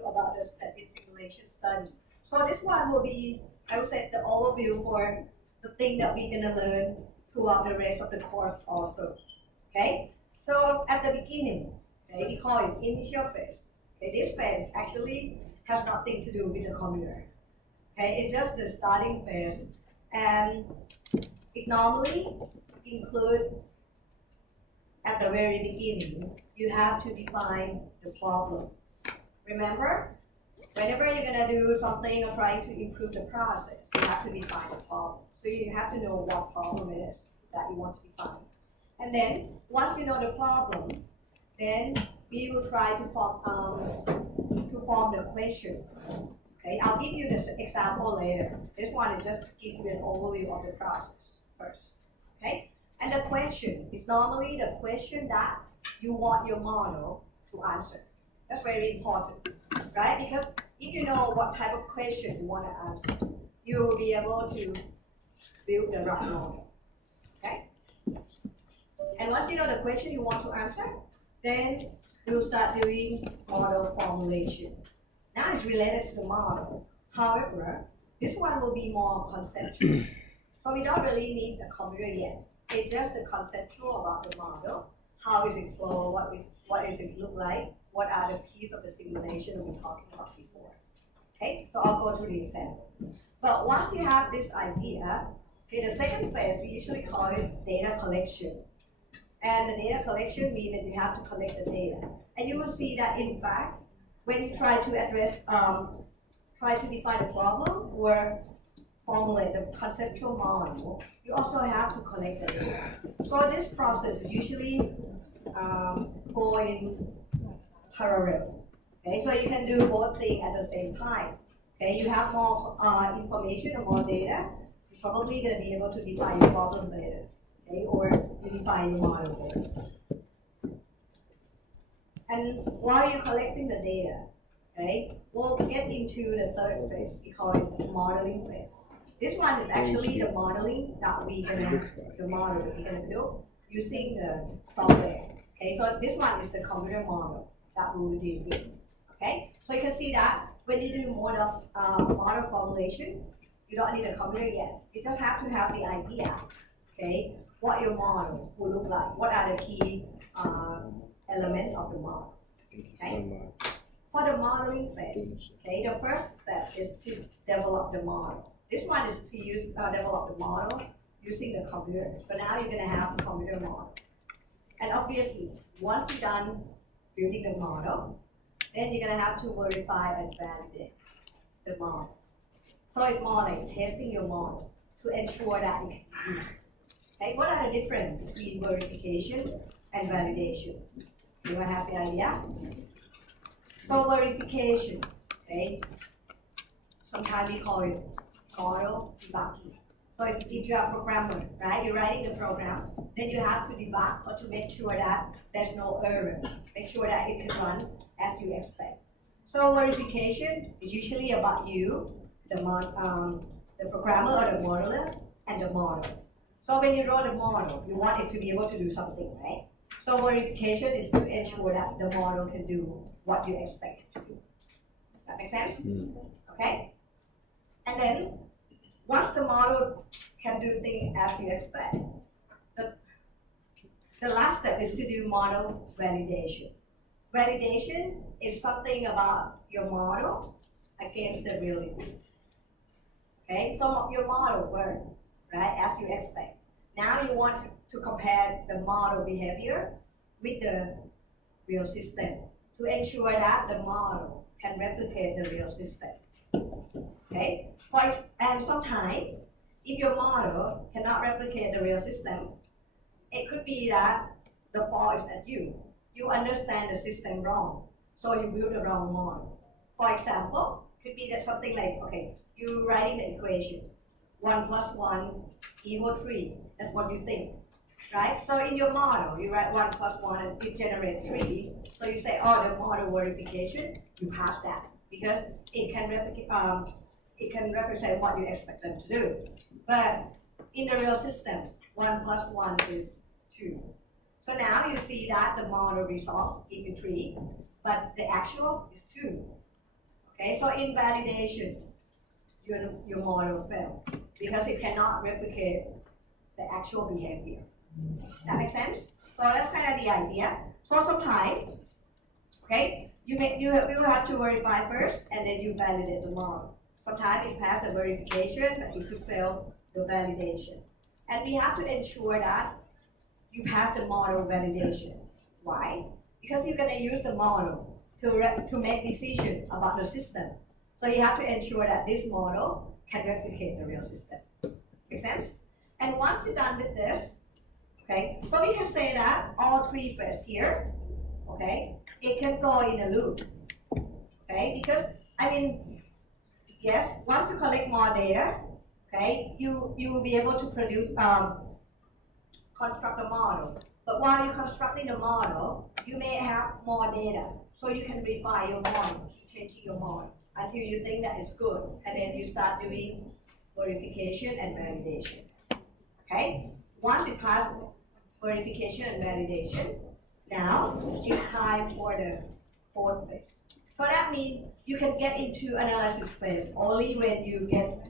you about the static simulation study. So this one will be, I would say, the overview for the thing that we're gonna learn throughout the rest of the course also. Okay? So at the beginning, okay, we call it initial phase. Okay, this phase actually has nothing to do with the computer. Okay, it's just the starting phase, and it normally include at the very beginning, you have to define the problem. Remember, whenever you're gonna do something or trying to improve the process, you have to define the problem. So you have to know what problem it is that you want to define. And then, once you know the problem, then we will try to form the question. Okay, I'll give you this example later. This one is just to give you an overview of the process first. Okay, and the question is normally the question that you want your model to answer. That's very important, right? Because if you know what type of question you want to answer, you will be able to build the right model. Okay? And once you know the question you want to answer, then you'll start doing model formulation. Now it's related to the model. However, this one will be more conceptual. So we don't really need the computer yet. It's just the conceptual about the model. How is it flow? What does it look like? What are the pieces of the simulation we were talking about before? Okay, so I'll go to the example. But once you have this idea, okay, the second phase we usually call it data collection. And the data collection means that you have to collect the data. And you will see that in fact, when you try to address, try to define a problem or formulate the conceptual model, you also have to collect the data. So this process usually go in parallel. Okay, so you can do both things at the same time. Okay, you have more information or more data, you're probably going to be able to define your problem later. Okay, or you define your model later. And while you're collecting the data, okay, we'll get into the third phase. We call it the modeling phase. This one is actually the modeling that we're gonna, the model that we're gonna build using the software. Okay, so this one is the computer model that we will deal with. Okay, so you can see that when you do model formulation, you don't need a computer yet. You just have to have the idea. Okay, what your model will look like. What are the key elements of the model? Okay. For the modeling phase, okay, the first step is to develop the model. This one is to use develop the model using the computer. So now you're going to have the computer model. And obviously, once you're done building the model, then you're going to have to verify and validate the model. So it's more like testing your model to ensure that it can be used. Okay, what are the difference between verification and validation? Anyone has the idea? So verification, okay, sometimes we call it model debugging. So if you are a programmer, right, you're writing the program, then you have to debug or to make sure that there's no error, make sure that it can run as you expect. So verification is usually about you, the programmer or the modeler, and the model. So when you wrote a model, you want it to be able to do something, right? So verification is to ensure that the model can do what you expect it to do. That makes sense? Okay? And then, once the model can do things as you expect, the last step is to do model validation. Validation is something about your model against the reality. Okay? So your model worked, right, as you expect. Now you want to compare the model behavior with the real system to ensure that the model can replicate the real system. Okay? And sometimes, if your model cannot replicate the real system, it could be that the fault is at you. You understand the system wrong, so you build the wrong model. For example, could be that something like, okay, you're writing the equation, 1 plus 1 equal 3. That's what you think, right? So in your model, you write 1 plus 1 and it generates 3. So you say, oh, the model verification, you pass that because it can replicate. It can represent what you expect them to do. But in the real system, 1 plus 1 is 2. So now you see that the model results give you 3, but the actual is 2. Okay, so in validation, your model failed because it cannot replicate the actual behavior. That makes sense? So that's kind of the idea. So sometimes, okay, you have to verify first and then you validate the model. Sometimes it passes the verification, but it could fail the validation. And we have to ensure that you pass the model validation. Why? Because you're going to use the model to make decisions about the system. So you have to ensure that this model can replicate the real system. Make sense? And once you're done with this, okay, so we can say that all three phases here, okay, it can go in a loop, okay, because yes, once you collect more data, okay, you will be able to produce construct a model. But while you're constructing the model, you may have more data, so you can refine your model, keep changing your model until you think that it's good, and then you start doing verification and validation. Okay, once it passes verification and validation, now it's time for the fourth phase. So that means you can get into analysis phase only when you get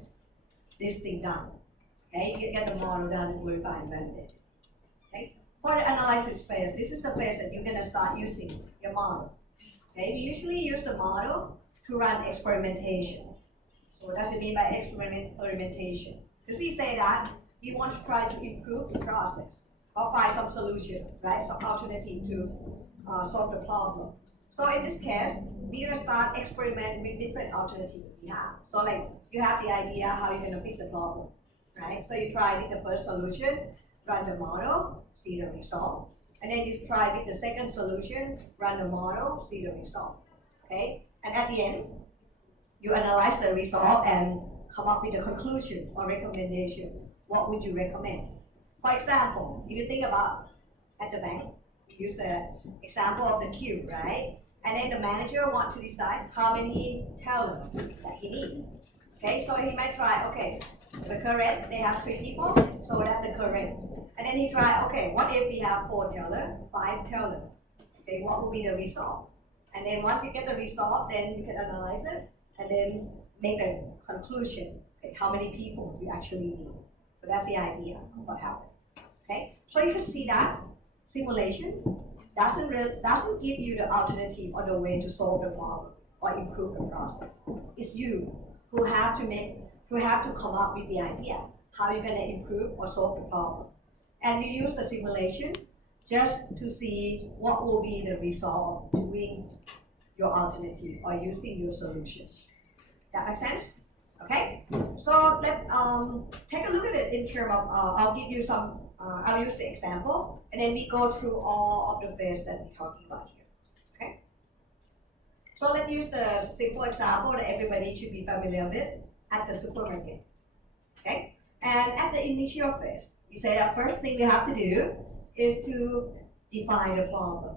this thing done. Okay, you get the model done, verify and validate. Okay, for the analysis phase, this is the phase that you're gonna start using your model. Okay, we usually use the model to run experimentation. So what does it mean by experimentation? Because we say that we want to try to improve the process or find some solution, right? Some alternative to solve the problem. So in this case, we're gonna start experiment with different alternatives we have. So like you have the idea how you're gonna fix the problem, right? So you try with the first solution, run the model, see the result. And then you try with the second solution, run the model, see the result. Okay? And at the end, you analyze the result and come up with a conclusion or recommendation. What would you recommend? For example, if you think about at the bank, we use the example of the queue, right? And then the manager wants to decide how many tellers that he needs. Okay, so he might try, okay, the current, they have 3 people, so that's the current. And then he try, okay, what if we have 4 tellers, 5 tellers? Okay, what will be the result? And then once you get the result, then you can analyze it and then make a conclusion. Okay, how many people you actually need? So that's the idea of what happened. Okay, so you can see that simulation doesn't give you the alternative or the way to solve the problem or improve the process. It's you who have to come up with the idea how you're going to improve or solve the problem. And you use the simulation just to see what will be the result of doing your alternative or using your solution. That makes sense? Okay? So let's take a look at it in terms of, I'll give you some, I'll use the example, and then we go through all of the phases that we're talking about here. Okay? So let's use the simple example that everybody should be familiar with at the supermarket. Okay? And at the initial phase, we say that first thing we have to do is to define the problem.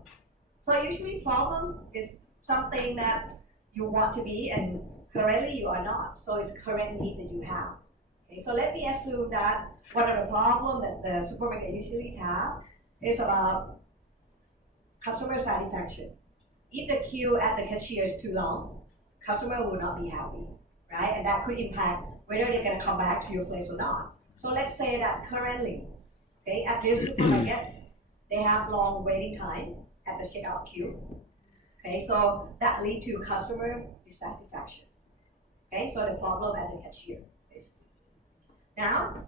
So usually problem is something that you want to be and currently you are not. So it's current need that you have. Okay, so let me assume that one of the problems that the supermarket usually have is about customer satisfaction. If the queue at the cashier is too long, customer will not be happy, right? And that could impact whether they're gonna come back to your place or not. So let's say that currently, okay, at this supermarket, they have long waiting time at the checkout queue. Okay, so that leads to customer dissatisfaction. Okay, so the problem at the cashier, basically. Now,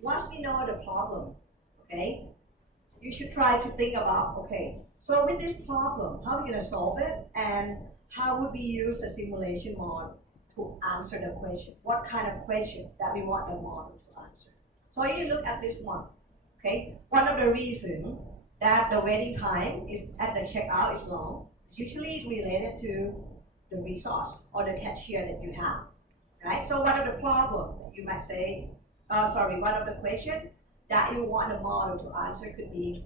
once we know the problem, okay, you should try to think about, okay, so with this problem, how are we gonna solve it, and how would we use the simulation model to answer the question? What kind of question that we want the model to answer? So if you look at this one, okay, one of the reasons that the waiting time is at the checkout is long is usually related to the resource or the cashier that you have, right? So one of the problems you might say, one of the questions that you want the model to answer could be,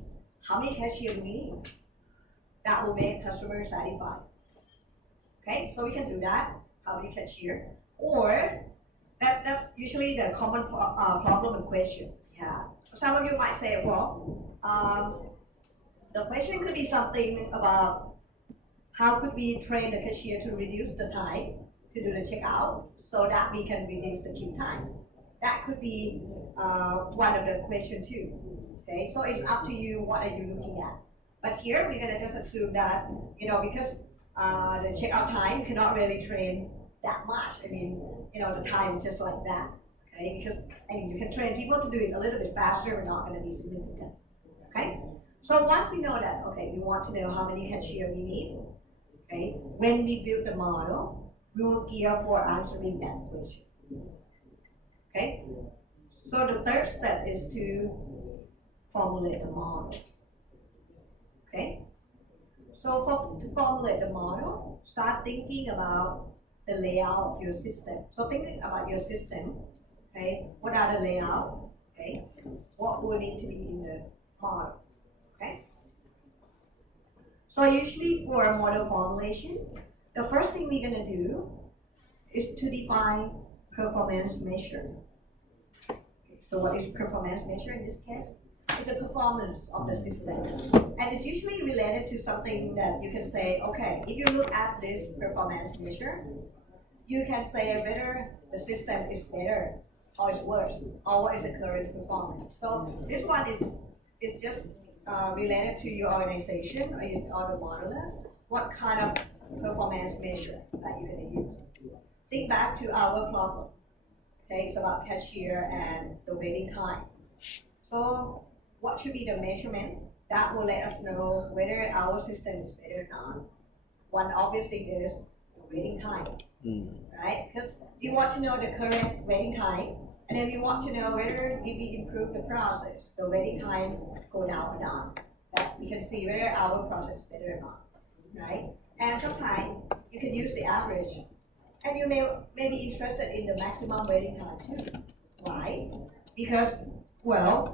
how many cashiers do we need? That will make customers satisfied. Okay, so we can do that, how many cashier, or that's usually the common problem and question we have. Some of you might say, well, the question could be something about how could we train the cashier to reduce the time to do the checkout so that we can reduce the queue time? That could be one of the questions too. Okay, so it's up to you. What are you looking at? But here we're gonna just assume that because the checkout time cannot really train that much. I mean, the time is just like that. Okay, because you can train people to do it a little bit faster, but not going to be significant. Okay, so once we know that, okay, we want to know how many cashier we need. Okay, when we build the model, we will gear for answering that question. Okay, so the third step is to formulate the model. Okay, so to formulate the model, start thinking about the layout of your system. So thinking about your system, okay, what are the layout? Okay, what will need to be in the model? Okay. So usually for model formulation, the first thing we're gonna do is to define performance measure. Okay, so what is performance measure in this case? It's the performance of the system. And it's usually related to something that you can say, okay, if you look at this performance measure, you can say whether the system is better or is worse, or what is the current performance. So this one is just related to your organization or the modeler, what kind of performance measure that you're going to use. Think back to our problem. Okay, it's about cashier and the waiting time. So what should be the measurement that will let us know whether our system is better or not? One obvious thing is the waiting time, right? Because we want to know the current waiting time, and then we want to know whether if we improve the process, the waiting time go down or not. That we can see whether our process is better or not, right? And sometimes you can use the average, and you may be interested in the maximum waiting time too. Why? Because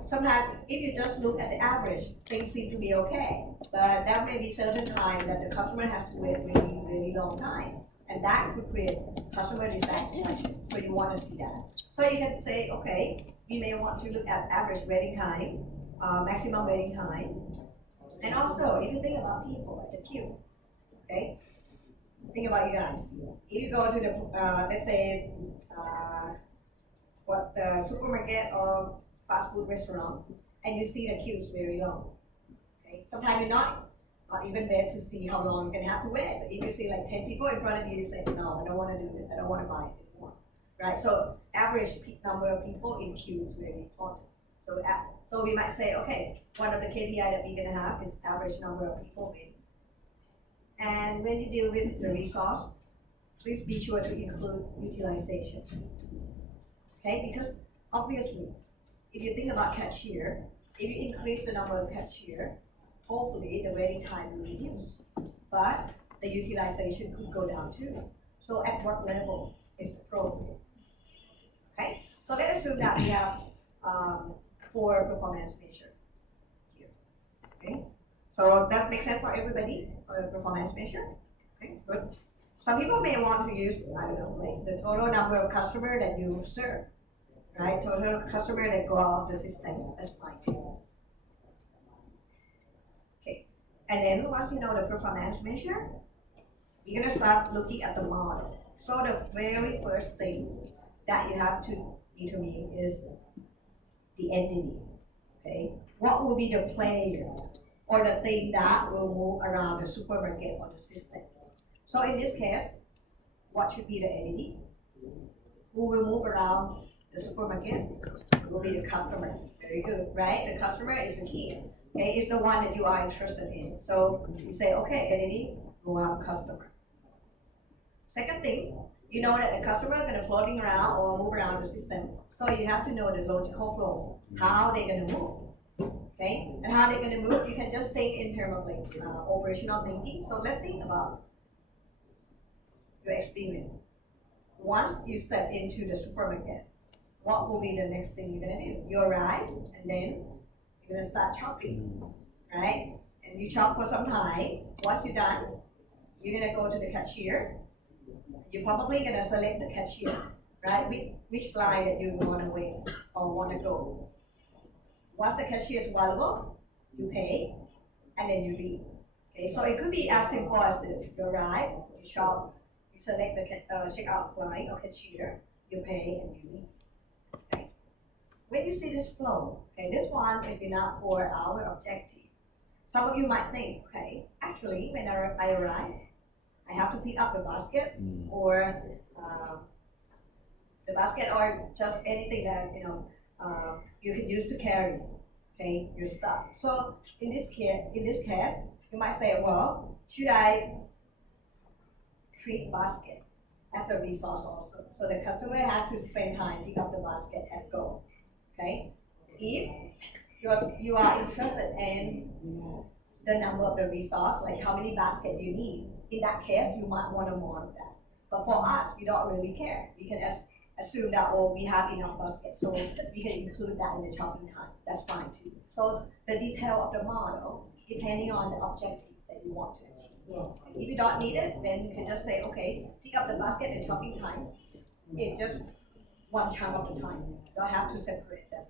sometimes if you just look at the average, things seem to be okay, but there may be certain time that the customer has to wait really, really long time, and that could create customer dissatisfaction. So you want to see that. So you can say, okay, we may want to look at average waiting time, maximum waiting time, and also if you think about people at the queue, okay, think about you guys. If you go to the, let's say, the supermarket or fast food restaurant, and you see the queues very long. Okay, sometimes you're not even there to see how long you're gonna have to wait. But if you see like 10 people in front of you, you say, no, I don't want to do it. I don't want to buy it anymore. Right? So average number of people in queue is very important. So we might say, okay, one of the KPI that we're gonna have is average number of people waiting. And when you deal with the resource, please be sure to include utilization. Okay, because obviously, if you think about cashier, if you increase the number of cashier, hopefully the waiting time will reduce, but the utilization could go down too. So at what level is appropriate? Okay, so let's assume that we have 4 performance measure here. Okay, so does make sense for everybody for the performance measure? Okay, good. Some people may want to use, I don't know, like the total number of customer that you serve. Right, total customer that go out of the system, that's fine too. Okay, and then once you know the performance measure, we're gonna start looking at the model. So the very first thing that you have to determine is the entity. Okay, what will be the player or the thing that will move around the supermarket or the system? So in this case, what should be the entity? Who will move around the supermarket? Will be the customer. Very good, right? The customer is the key. Okay, it's the one that you are interested in. So you say, okay, entity will have customer. Second thing, you know that the customer is going to floating around or move around the system. So you have to know the logical flow, how they're going to move. Okay, and how they're going to move, you can just think in terms of like operational thinking. So let's think about your experience. Once you step into the supermarket, what will be the next thing you're gonna do? You arrive and then you're gonna start shopping, right? And you shop for some time. Once you're done, you're gonna go to the cashier. You're probably gonna select the cashier, right? Which line that you wanna wait or wanna go. Once the cashier is available, you pay and then you leave. Okay, so it could be as simple as this. You arrive, you shop, you select the checkout line or cashier, you pay, and you leave. Okay. When you see this flow, okay, this one is enough for our objective. Some of you might think, okay, actually, when I arrive, I have to pick up the basket or just anything that you can use to carry, okay, your stuff. So in this case, you might say, well, should I treat basket as a resource also? So the customer has to spend time pick up the basket and go. Okay, if you are interested in the number of the resource, like how many baskets you need, in that case, you might want to monitor that. But for us, we don't really care. We can assume that, oh, we have enough baskets, so we can include that in the shopping time. That's fine too. So the detail of the model, depending on the objective that you want to achieve. If you don't need it, then you can just say, okay, pick up the basket in shopping time. It's just one chunk of the time. You don't have to separate them.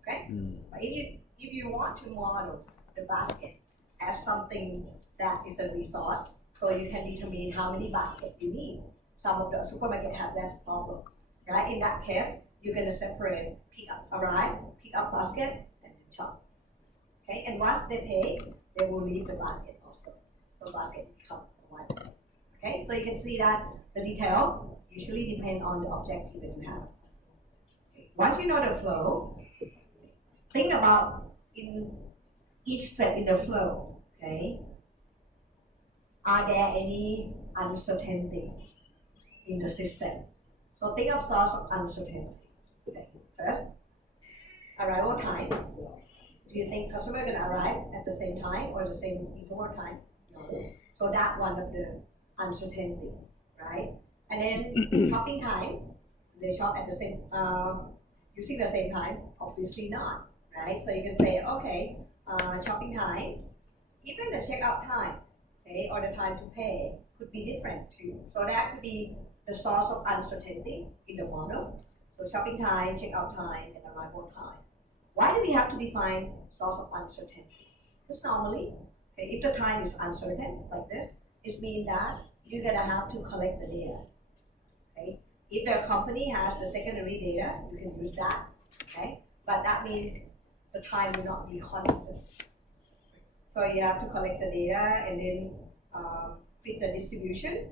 Okay? But if you want to model the basket as something that is a resource, so you can determine how many baskets you need. Some of the supermarket have less problem, right? In that case, you're gonna separate, arrive, pick up basket, and then shop. Okay, and once they pay, they will leave the basket also. So basket become one. Okay, so you can see that the detail usually depend on the objective that you have. Okay. Once you know the flow, think about in each step in the flow, okay? Are there any uncertainty in the system? So think of source of uncertainty. Okay. First, arrival time. Do you think customer gonna arrive at the same time or the same interval time? No. So that one of the uncertainty, right? And then shopping time. They shop at the same, using the same time? Obviously not, right? So you can say, okay, shopping time, even the checkout time, okay, or the time to pay could be different too. So that could be the source of uncertainty in the model. So shopping time, checkout time, and arrival time. Why do we have to define source of uncertainty? Because normally, okay, if the time is uncertain like this, it means that you're gonna have to collect the data. Okay? If the company has the secondary data, you can use that. Okay? But that means the time will not be constant. So you have to collect the data and then fit the distribution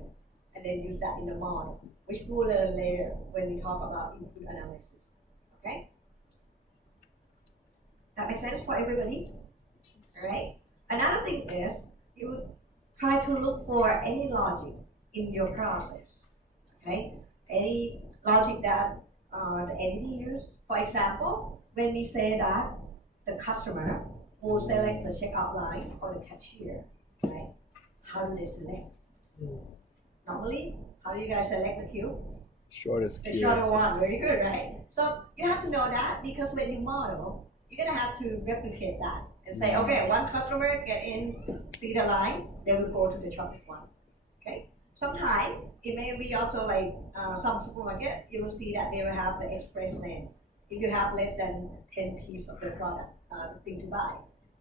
and then use that in the model, which we'll learn later when we talk about input analysis. Okay? That makes sense for everybody? All right? Another thing is you try to look for any logic in your process. Okay? Any logic that the entity use. For example, when we say that the customer will select the checkout line or the cashier, right? How do they select? Normally, how do you guys select the queue? Shortest The queue. shorter one, very good, right? So you have to know that because when you model, you're gonna have to replicate that and say, okay, once customer get in, see the line, they will go to the shortest one. Okay. Sometimes it may be also like some supermarket, you will see that they will have the express lane. If you have less than 10 pieces of the product, thing to buy.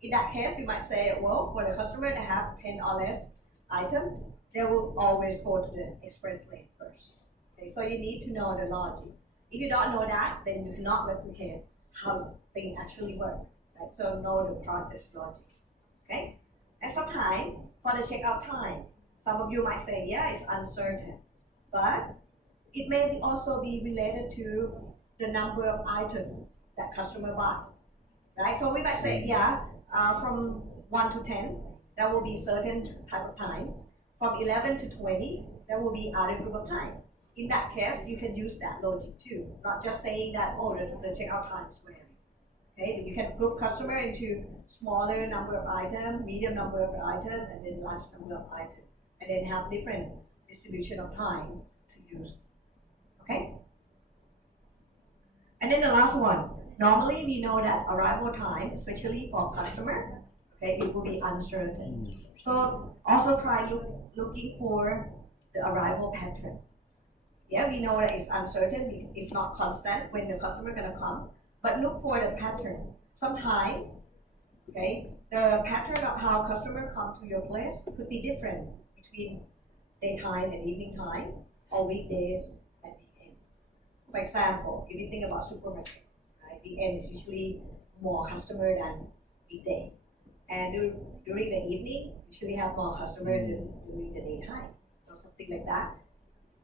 In that case, you might say, well, for the customer that have 10 or less item, they will always go to the express lane first. Okay, so you need to know the logic. If you don't know that, then you cannot replicate how things actually work. Right? So know the process logic. Okay? And sometimes for the checkout time, some of you might say, yeah, it's uncertain, but it may also be related to the number of items that customer buy, right? So we might say, yeah, from 1 to 10, that will be certain type of time. From 11 to 20, that will be other group of time. In that case, you can use that logic too, not just saying that, oh, the checkout time is vary. Okay, but you can group customer into smaller number of items, medium number of items, and then large number of items, and then have different distribution of time to use. Okay? And then the last one. Normally, we know that arrival time, especially for customer, okay, it will be uncertain. So also try looking for the arrival pattern. Yeah, we know that it's uncertain, it's not constant when the customer gonna come, but look for the pattern. Sometimes, okay, the pattern of how customer come to your place could be different between daytime and evening time, or weekdays and weekend. For example, if you think about supermarket, right, weekend is usually more customer than weekday. And during the evening, usually have more customers than during the daytime. So something like that.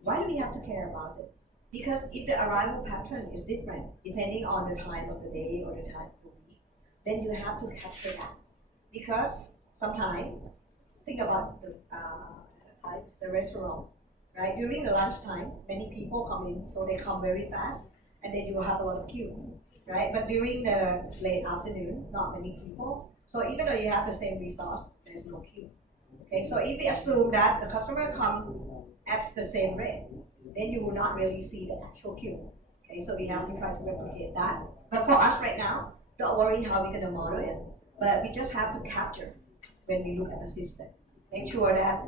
Why do we have to care about it? Because if the arrival pattern is different, depending on the time of the day or the time of the week, then you have to capture that. Because sometimes, think about the times, the restaurant, right? During the lunchtime, many people come in, so they come very fast, and then you will have a lot of queue, right? But during the late afternoon, not many people. So even though you have the same resource, there's no queue. Okay, so if we assume that the customer come at the same rate, then you will not really see the actual queue. Okay, so we have to try to replicate that. But for us right now, don't worry how we're gonna model it, but we just have to capture when we look at the system. Make sure that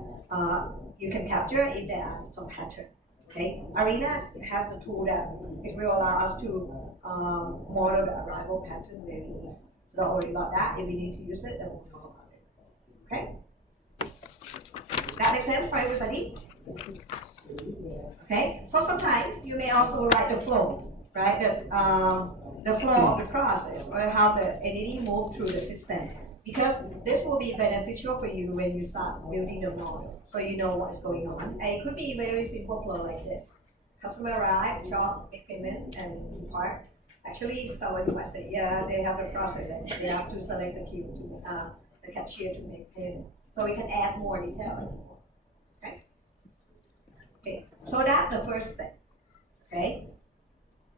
you can capture if there are some pattern. Okay, Arena has the tool that it will allow us to model the arrival pattern very easy. So don't worry about that. If we need to use it, then we'll talk about it. Okay? That makes sense for everybody? Okay? So sometimes you may also write the flow, right? The flow of the process or how the entity move through the system. Because this will be beneficial for you when you start building the model. So you know what's going on. And it could be a very simple flow like this. Customer arrive, shop, make payment, and depart. Actually, someone might say, yeah, they have the process and they have to select the queue to the cashier to make payment. So we can add more detail. Okay? Okay, so that's the first step. Okay?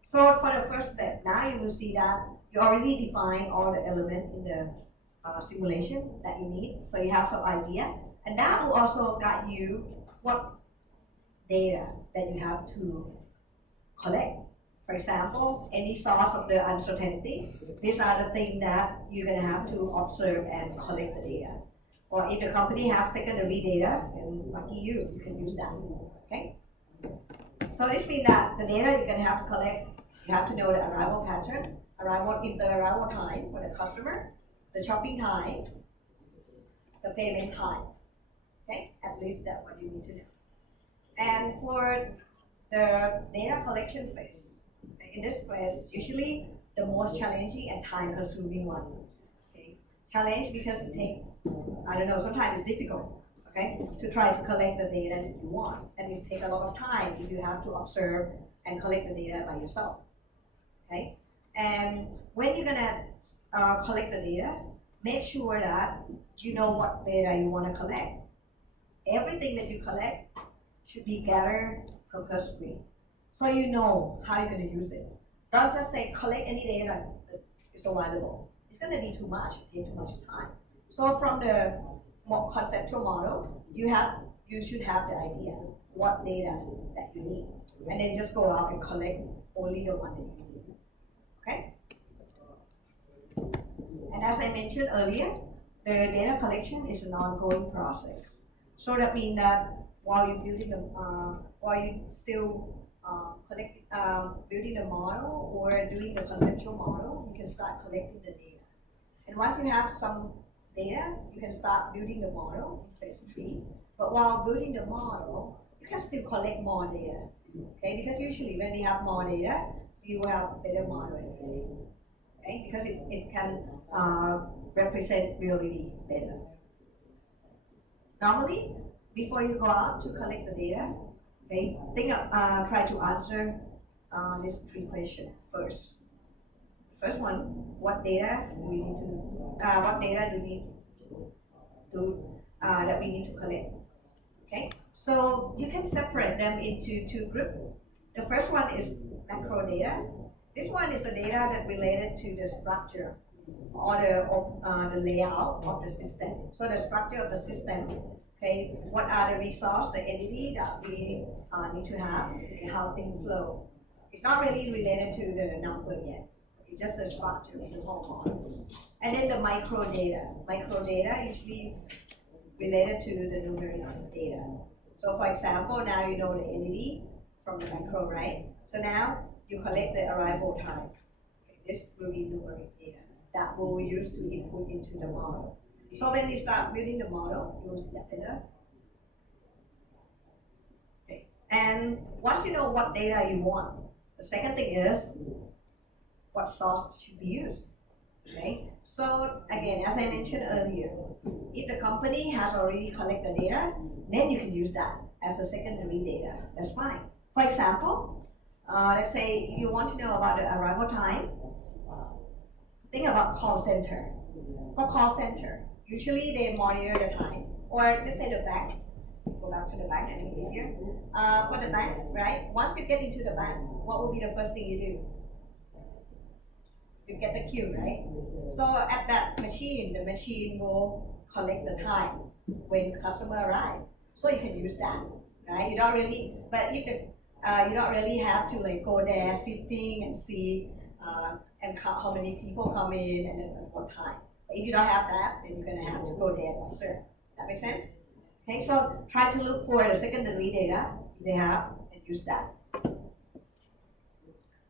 So for the first step, now you will see that you already define all the elements in the simulation that you need. So you have some idea. And that will also guide you what data that you have to collect. For example, any source of the uncertainty, these are the things that you're going to have to observe and collect the data. Or if the company have secondary data, and lucky you can use that. Okay? So this means that the data you're going to have to collect, you have to know the arrival pattern, inter-arrival time for the customer, the shopping time, the payment time. Okay? At least that's what you need to know. And for the data collection phase, in this phase, usually the most challenging and time-consuming one. Okay? Challenge because it takes, I don't know, sometimes it's difficult, okay, to try to collect the data that you want. And it takes a lot of time if you have to observe and collect the data by yourself. Okay? And when you're gonna collect the data, make sure that you know what data you want to collect. Everything that you collect should be gathered purposefully. So you know how you're going to use it. Don't just say collect any data that is available. It's going to be too much, take too much time. So from the conceptual model, you should have the idea what data that you need. And then just go out and collect only the one that you need. Okay? And as I mentioned earlier, the data collection is an ongoing process. So that means that while you're building while you still building the model or doing the conceptual model, you can start collecting the data. And once you have some data, you can start building the model in phase 3. But while building the model, you can still collect more data. Okay, because usually when we have more data, we will have better model anyway. Okay, because it can represent reality better. Normally, before you go out to collect the data, okay, try to answer these 3 questions first. The first one, what data do we need that we need to collect? Okay, so you can separate them into 2 groups. The first one is macro data. This one is the data that related to the structure or the layout of the system. So the structure of the system, okay, what are the resources, the entity that we need to have, and how things flow. It's not really related to the number yet. It's just the structure of the whole model. And then the micro data. Micro data usually related to the numeric data. So for example, now you know the entity from the macro, right? So now you collect the arrival time. Okay, this will be numeric data. that we'll use to input into the model. So when we start building the model, you'll see that better. Okay. And once you know what data you want, the second thing is what source should be used. Okay. So again, as I mentioned earlier, if the company has already collected data, then you can use that as a secondary data. That's fine. For example, let's say if you want to know about the arrival time, think about call center. For call center, usually they monitor the time, or let's say the bank. Go back to the bank, I think it's easier. For the bank, right? Once you get into the bank, what will be the first thing you do? You get the queue, right? So at that machine, the machine will collect the time when customer arrive. So you can use that, right? You don't really, but if the, you don't really have to like go there sitting and see and count how many people come in and then at what time. But if you don't have that, then you're gonna have to go there and observe. That makes sense? Okay, so try to look for the secondary data they have and use that.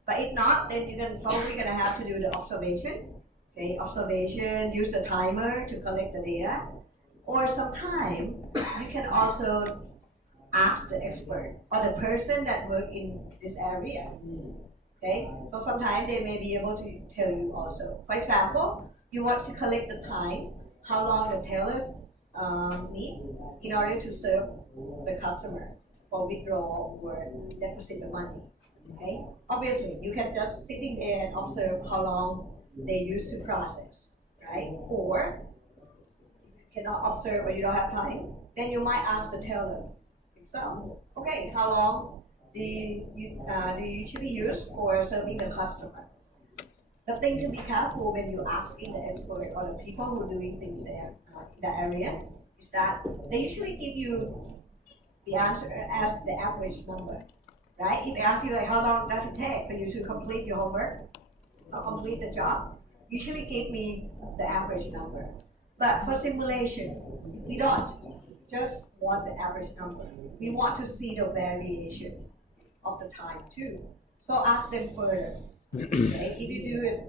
But if not, then you're probably gonna have to do the observation. Okay, observation, use the timer to collect the data. Or sometimes you can also ask the expert or the person that work in this area. Okay, so sometimes they may be able to tell you also. For example, you want to collect the time, how long the tellers need in order to serve the customer for withdrawal or deposit the money. Okay, obviously you can just sitting there and observe how long they use to process, right? Or if you cannot observe or you don't have time, then you might ask the teller himself, okay, how long do you usually use for serving the customer? The thing to be careful when you asking the expert or the people who are doing things there in that area is that they usually give you the answer as the average number, right? If they ask you like how long does it take for you to complete your homework or complete the job, usually give me the average number. But for simulation, we don't just want the average number. We want to see the variation of the time too. So ask them further. Okay? If you do it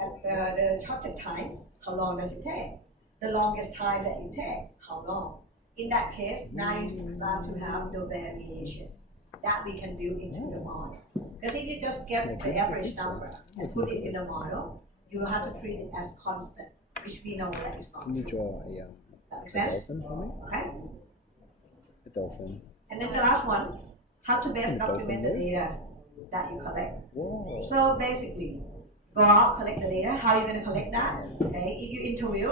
at the shortest time, how long does it take? The longest time that you take, how long? In that case, now you start to have the variation that we can build into the model. Because if you just get the average number and put it in the model, you have to treat it as constant, which we know that is not Can you true. draw That makes a sense? dolphin for me? Okay. A dolphin. And then the last one, how to best Dolphin document the voice? data that you collect. Whoa. So basically, go out, collect the data. How are you going to collect that? Okay, if you interview,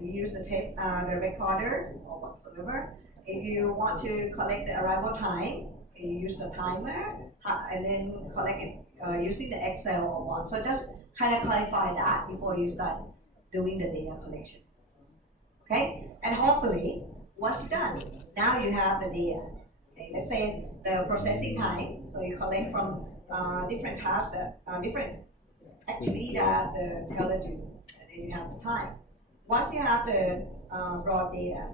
you use the tape, the recorder or whatsoever. If you want to collect the arrival time, you use the timer and then collect it using the Excel or what. So just kind of clarify that before you start doing the data collection. Okay, and hopefully once you're done, now you have the data. Okay, let's say the processing time. So you collect from different tasks, different activity that the teller do, and then you have the time. Once you have the raw data,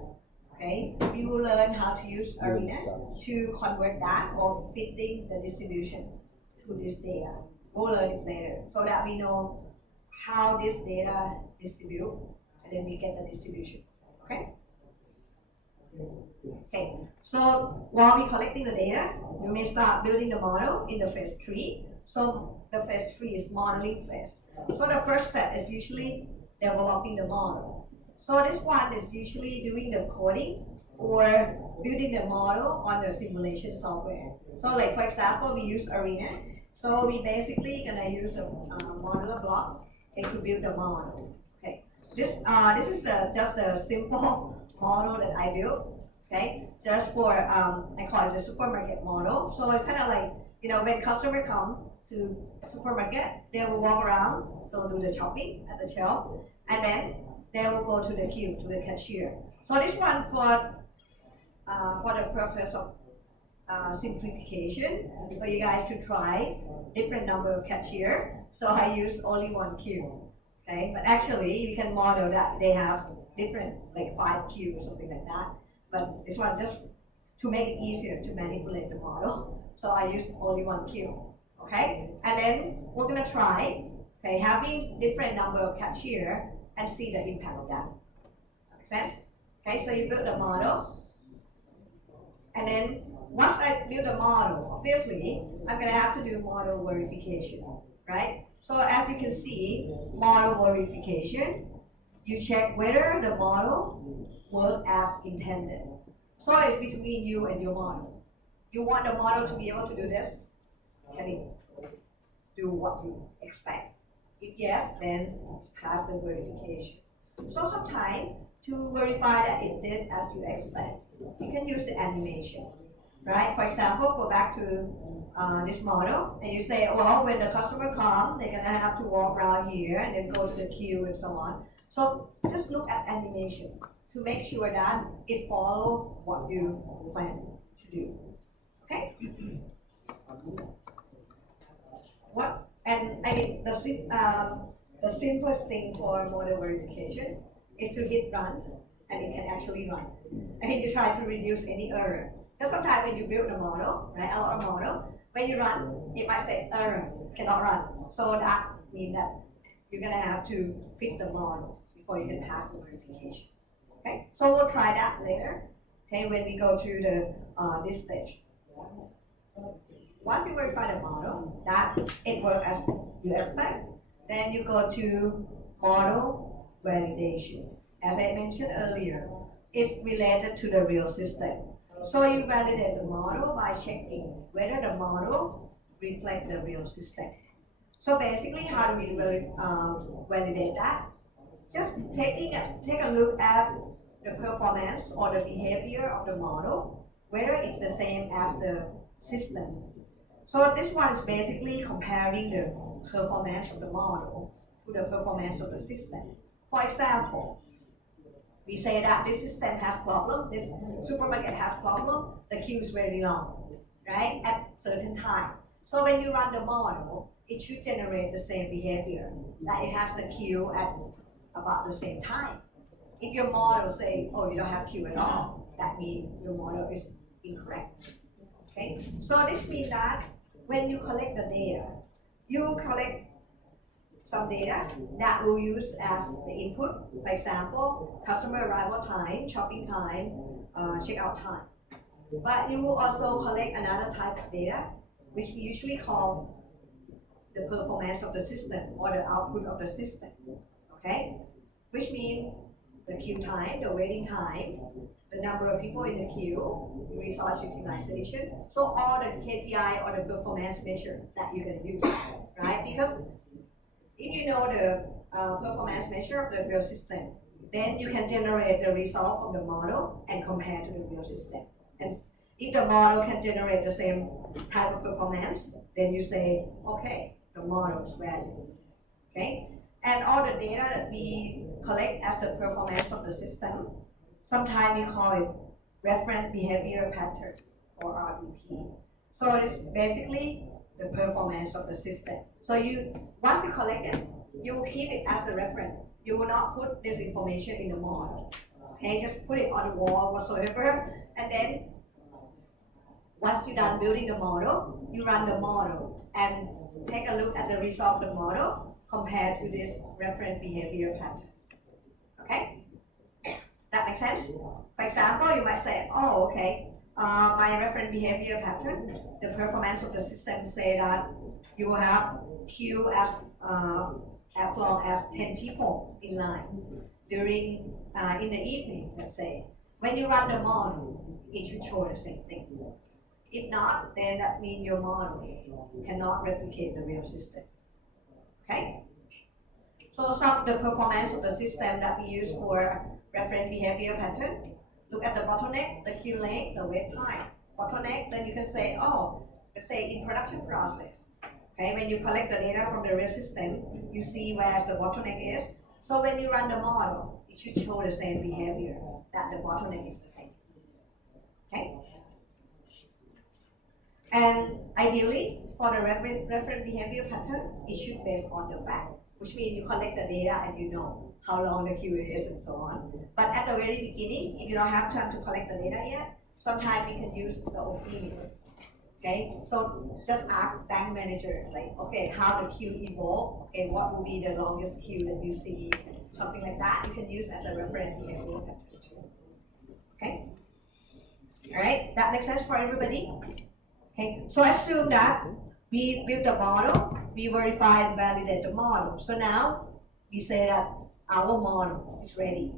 okay, you will learn how to use Arena to convert that or fitting the distribution to this data. We'll learn it later so that we know how this data distribute, and then we get the distribution. Okay. Okay, so while we're collecting the data, we may start building the model in the phase 3. So the phase 3 is modeling phase. So the first step is usually developing the model. So this one is usually doing the coding or building the model on the simulation software. So like for example, we use Arena. So we basically gonna use the modular block, okay, to build the model. Okay, this is just a simple model that I built. Okay, just for I call it the supermarket model. So it's kind of like, you know, when customer come to supermarket, they will walk around, so do the shopping at the shelf, and then they will go to the queue, to the cashier. So this one for the purpose of simplification, for you guys to try different number of cashier. So I use only one queue. Okay, but actually you can model that they have different, like 5 queues or something like that. But this one just to make it easier to manipulate the model. So I use only one queue. Okay, and then we're gonna try Okay, having different number of cashier and see the impact of that. Make sense? Okay, so you build a model, and then once I build a model, obviously I'm gonna have to do model verification, right? So as you can see, model verification, you check whether the model works as intended. So it's between you and your model. You want the model to be able to do this? Can it do what you expect? If yes, then it's past the verification. So sometimes to verify that it did as you expect, you can use the animation, right? For example, go back to this model and you say, well, when the customer comes, they're gonna have to walk around here and then go to the queue and so on. So just look at animation to make sure that it follows what you plan to do. Okay? And I mean, the simplest thing for model verification is to hit run, and it can actually run. And you try to reduce any error. Because sometimes when you build a model, right, a lot of model, when you run, it might say error, it cannot run. So that means that you're gonna have to fix the model before you can pass the verification. Okay, so we'll try that later. Okay, when we go to the this stage. Once you verify the model that it works as you expect, then you go to model validation. As I mentioned earlier, it's related to the real system. So you validate the model by checking whether the model reflects the real system. So basically, how do we validate that? Just take a look at the performance or the behavior of the model, whether it's the same as the system. So this one is basically comparing the performance of the model to the performance of the system. For example, we say that this system has problem, this supermarket has problem, the queue is very long, right, at certain time. So when you run the model, it should generate the same behavior, that it has the queue at about the same time. If your model say, oh, you don't have queue at all, that means your model is incorrect. Okay, so this means that when you collect the data, you collect some data that will use as the input. For example, customer arrival time, shopping time, checkout time. But you will also collect another type of data, which we usually call the performance of the system or the output of the system. Okay, which means the queue time, the waiting time, the number of people in the queue, resource utilization. So all the KPI or the performance measure that you can use, right? Because if you know the performance measure of the real system, then you can generate the result from the model and compare to the real system. And if the model can generate the same type of performance, then you say, okay, the model is valid. Okay? And all the data that we collect as the performance of the system, sometimes we call it reference behavior pattern or RBP. So it's basically the performance of the system. So once you collect it, you will keep it as a reference. You will not put this information in the model. Okay, just put it on the wall whatsoever, and then once you're done building the model, you run the model and take a look at the result of the model compared to this reference behavior pattern. Okay? That makes sense? For example, you might say, oh, okay, my reference behavior pattern, the performance of the system say that you will have queue as long as 10 people in line during in the evening, let's say. When you run the model, it should show the same thing. If not, then that means your model cannot replicate the real system. Okay? So some of the performance of the system that we use for reference behavior pattern, look at the bottleneck, the queue length, the wait time. Bottleneck, then you can say, oh, let's say in production process. Okay, when you collect the data from the real system, you see where the bottleneck is. So when you run the model, it should show the same behavior, that the bottleneck is the same. Okay? And ideally, for the reference behavior pattern, it should based on the fact, which means you collect the data and you know how long the queue is and so on. But at the very beginning, if you don't have time to collect the data yet, sometimes we can use the opinion. Okay, so just ask bank manager, like, okay, how the queue evolve, okay, what will be the longest queue that you see, something like that, you can use as a reference here. Okay, all right, that makes sense for everybody? Okay, so assume that we built the model, we verify and validate the model. So now we say that our model is ready,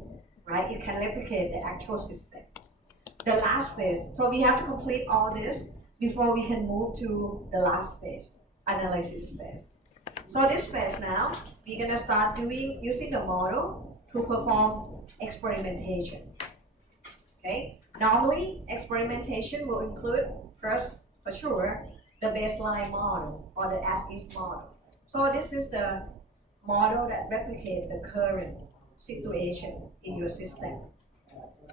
right? It can replicate the actual system. The last phase, so we have to complete all this before we can move to the last phase, analysis phase. So this phase now, we're gonna start using the model to perform experimentation. Okay, normally experimentation will include first, for sure, the baseline model or the as-is model. So this is the model that replicates the current situation in your system.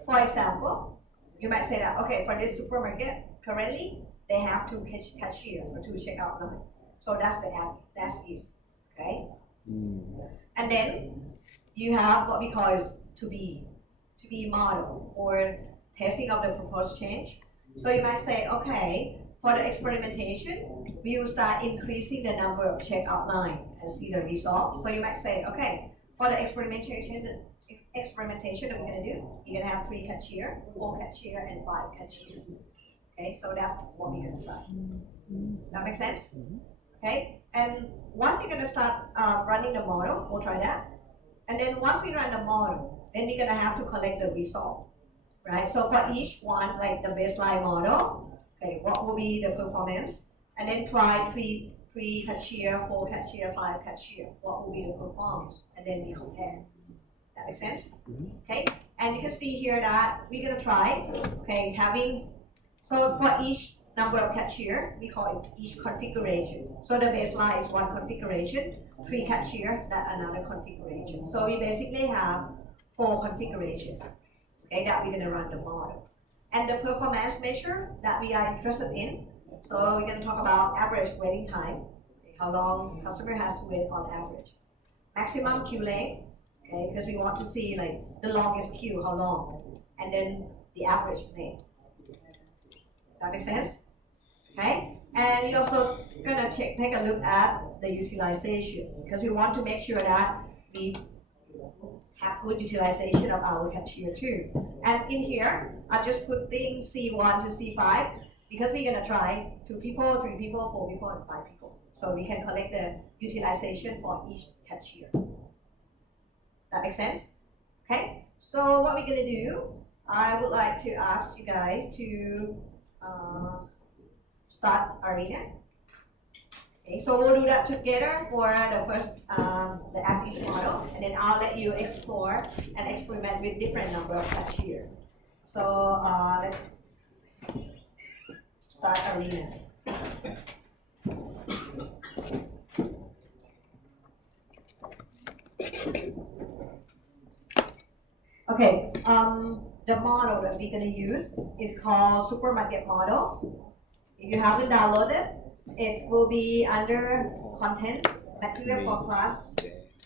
For example, you might say that, okay, for this supermarket, currently they have two cashier or two checkout line. So that's the as-is, okay? And then you have what we call is to be model or testing of the proposed change. So you might say, okay, for the experimentation, we will start increasing the number of checkout line and see the result. So you might say, okay, for the experimentation that we're gonna do, you're gonna have 3 cashier, 4 cashier, and 5 cashier. Okay, so that's what we're gonna try. That makes sense? Okay, and once you're gonna start running the model, we'll try that. And then once we run the model, then we're gonna have to collect the result, right? So for each one, like the baseline model, okay, what will be the performance? And then try 3 cashier, 4 cashier, 5 cashier, what will be the performance? And then we compare. That makes sense? Okay, and you can see here that we're gonna try, okay, so for each number of cashier, we call it each configuration. So the baseline is 1 configuration, 3 cashier, that's another configuration. So we basically have 4 configurations, okay, that we're gonna run the model. And the performance measure that we are interested in, so we're gonna talk about average waiting time, okay, how long customer has to wait on average. Maximum queue length, okay, because we want to see like the longest queue, how long, and then the average length. That makes sense? Okay, and you're also gonna take a look at the utilization because we want to make sure that we have good utilization of our cashier too. And in here, I'm just putting C1 to C5 because we're gonna try 2 people, 3 people, 4 people, and 5 people. So we can collect the utilization for each cashier. That makes sense? Okay, so what we're gonna do, I would like to ask you guys to start Arena. Okay, so we'll do that together for the first, the as-is model, and then I'll let you explore and experiment with different number of cashier. So let's start Arena. Okay, the model that we're gonna use is called supermarket model. If you haven't downloaded, it will be under content, material for class,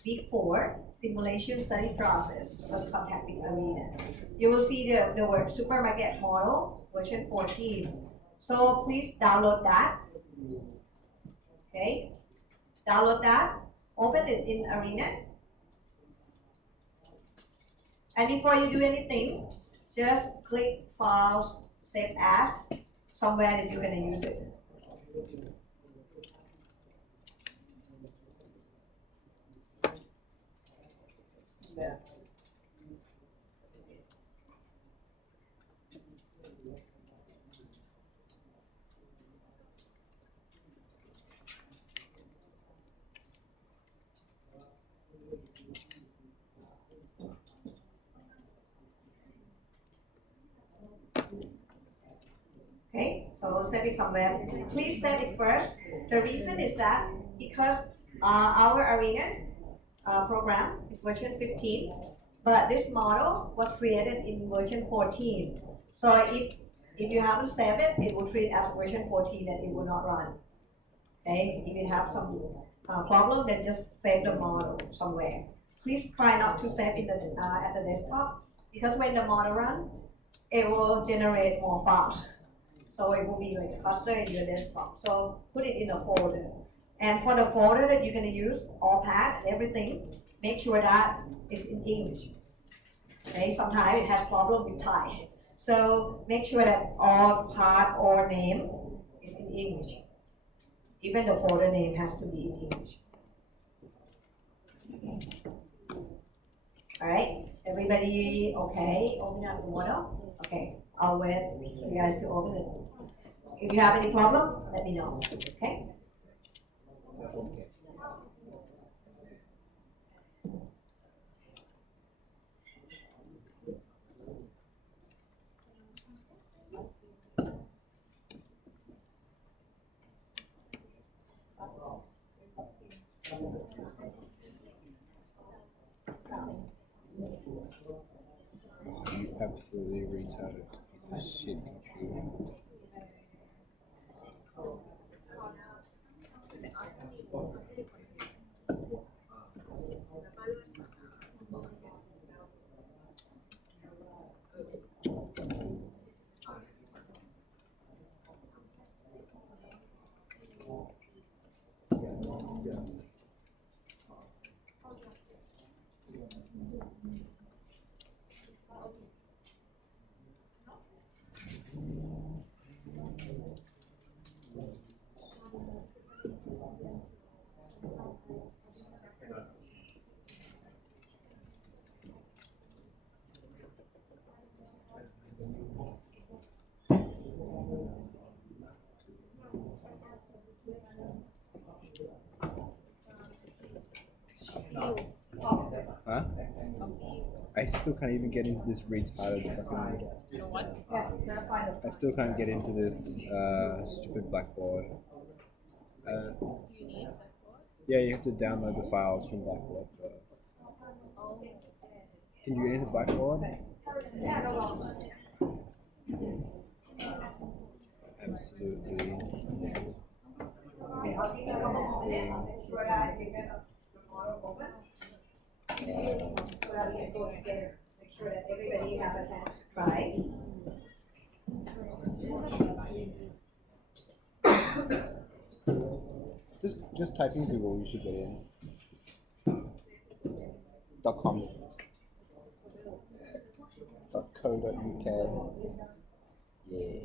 week 4, simulation study process, first contact with Arena. You will see the word supermarket model, version 14. So please download that. Okay, download that, open it in Arena. And before you do anything, just click Files, Save As, somewhere that you're gonna use it. Yeah. Okay, so save it somewhere. Please save it first. The reason is that because our Arena program is version 15, but this model was created in version 14. So if you haven't saved it, it will treat as version 14 and it will not run. Okay, if you have some problem, then just save the model somewhere. Please try not to save it at the desktop because when the model runs, it will generate more files. So it will be like a cluster in your desktop. So put it in a folder. And for the folder that you're gonna use, all path, everything, make sure that it's in English. Okay, sometimes it has problem with Thai. So make sure that all part or name is in English. Even the folder name has to be in English. Alright, everybody okay? Open up the model? Okay, I'll wait for you guys to open it. If you have any problem, let me know. Okay? Oh, you absolutely retarded piece of shit computer. Huh? I still can't even get into this retarded fucking. Yeah, that's fine. I still can't get into this stupid Blackboard. Yeah, you have to download the files from Blackboard first. Can you get into Blackboard? Yeah, no problem. Absolutely. Okay, I'll give you a couple more minutes. Make sure that you get the model open. So that we can go together. Make sure that everybody have a chance to try. Just type in Google, you should get in. .com. .co.uk. Yeah.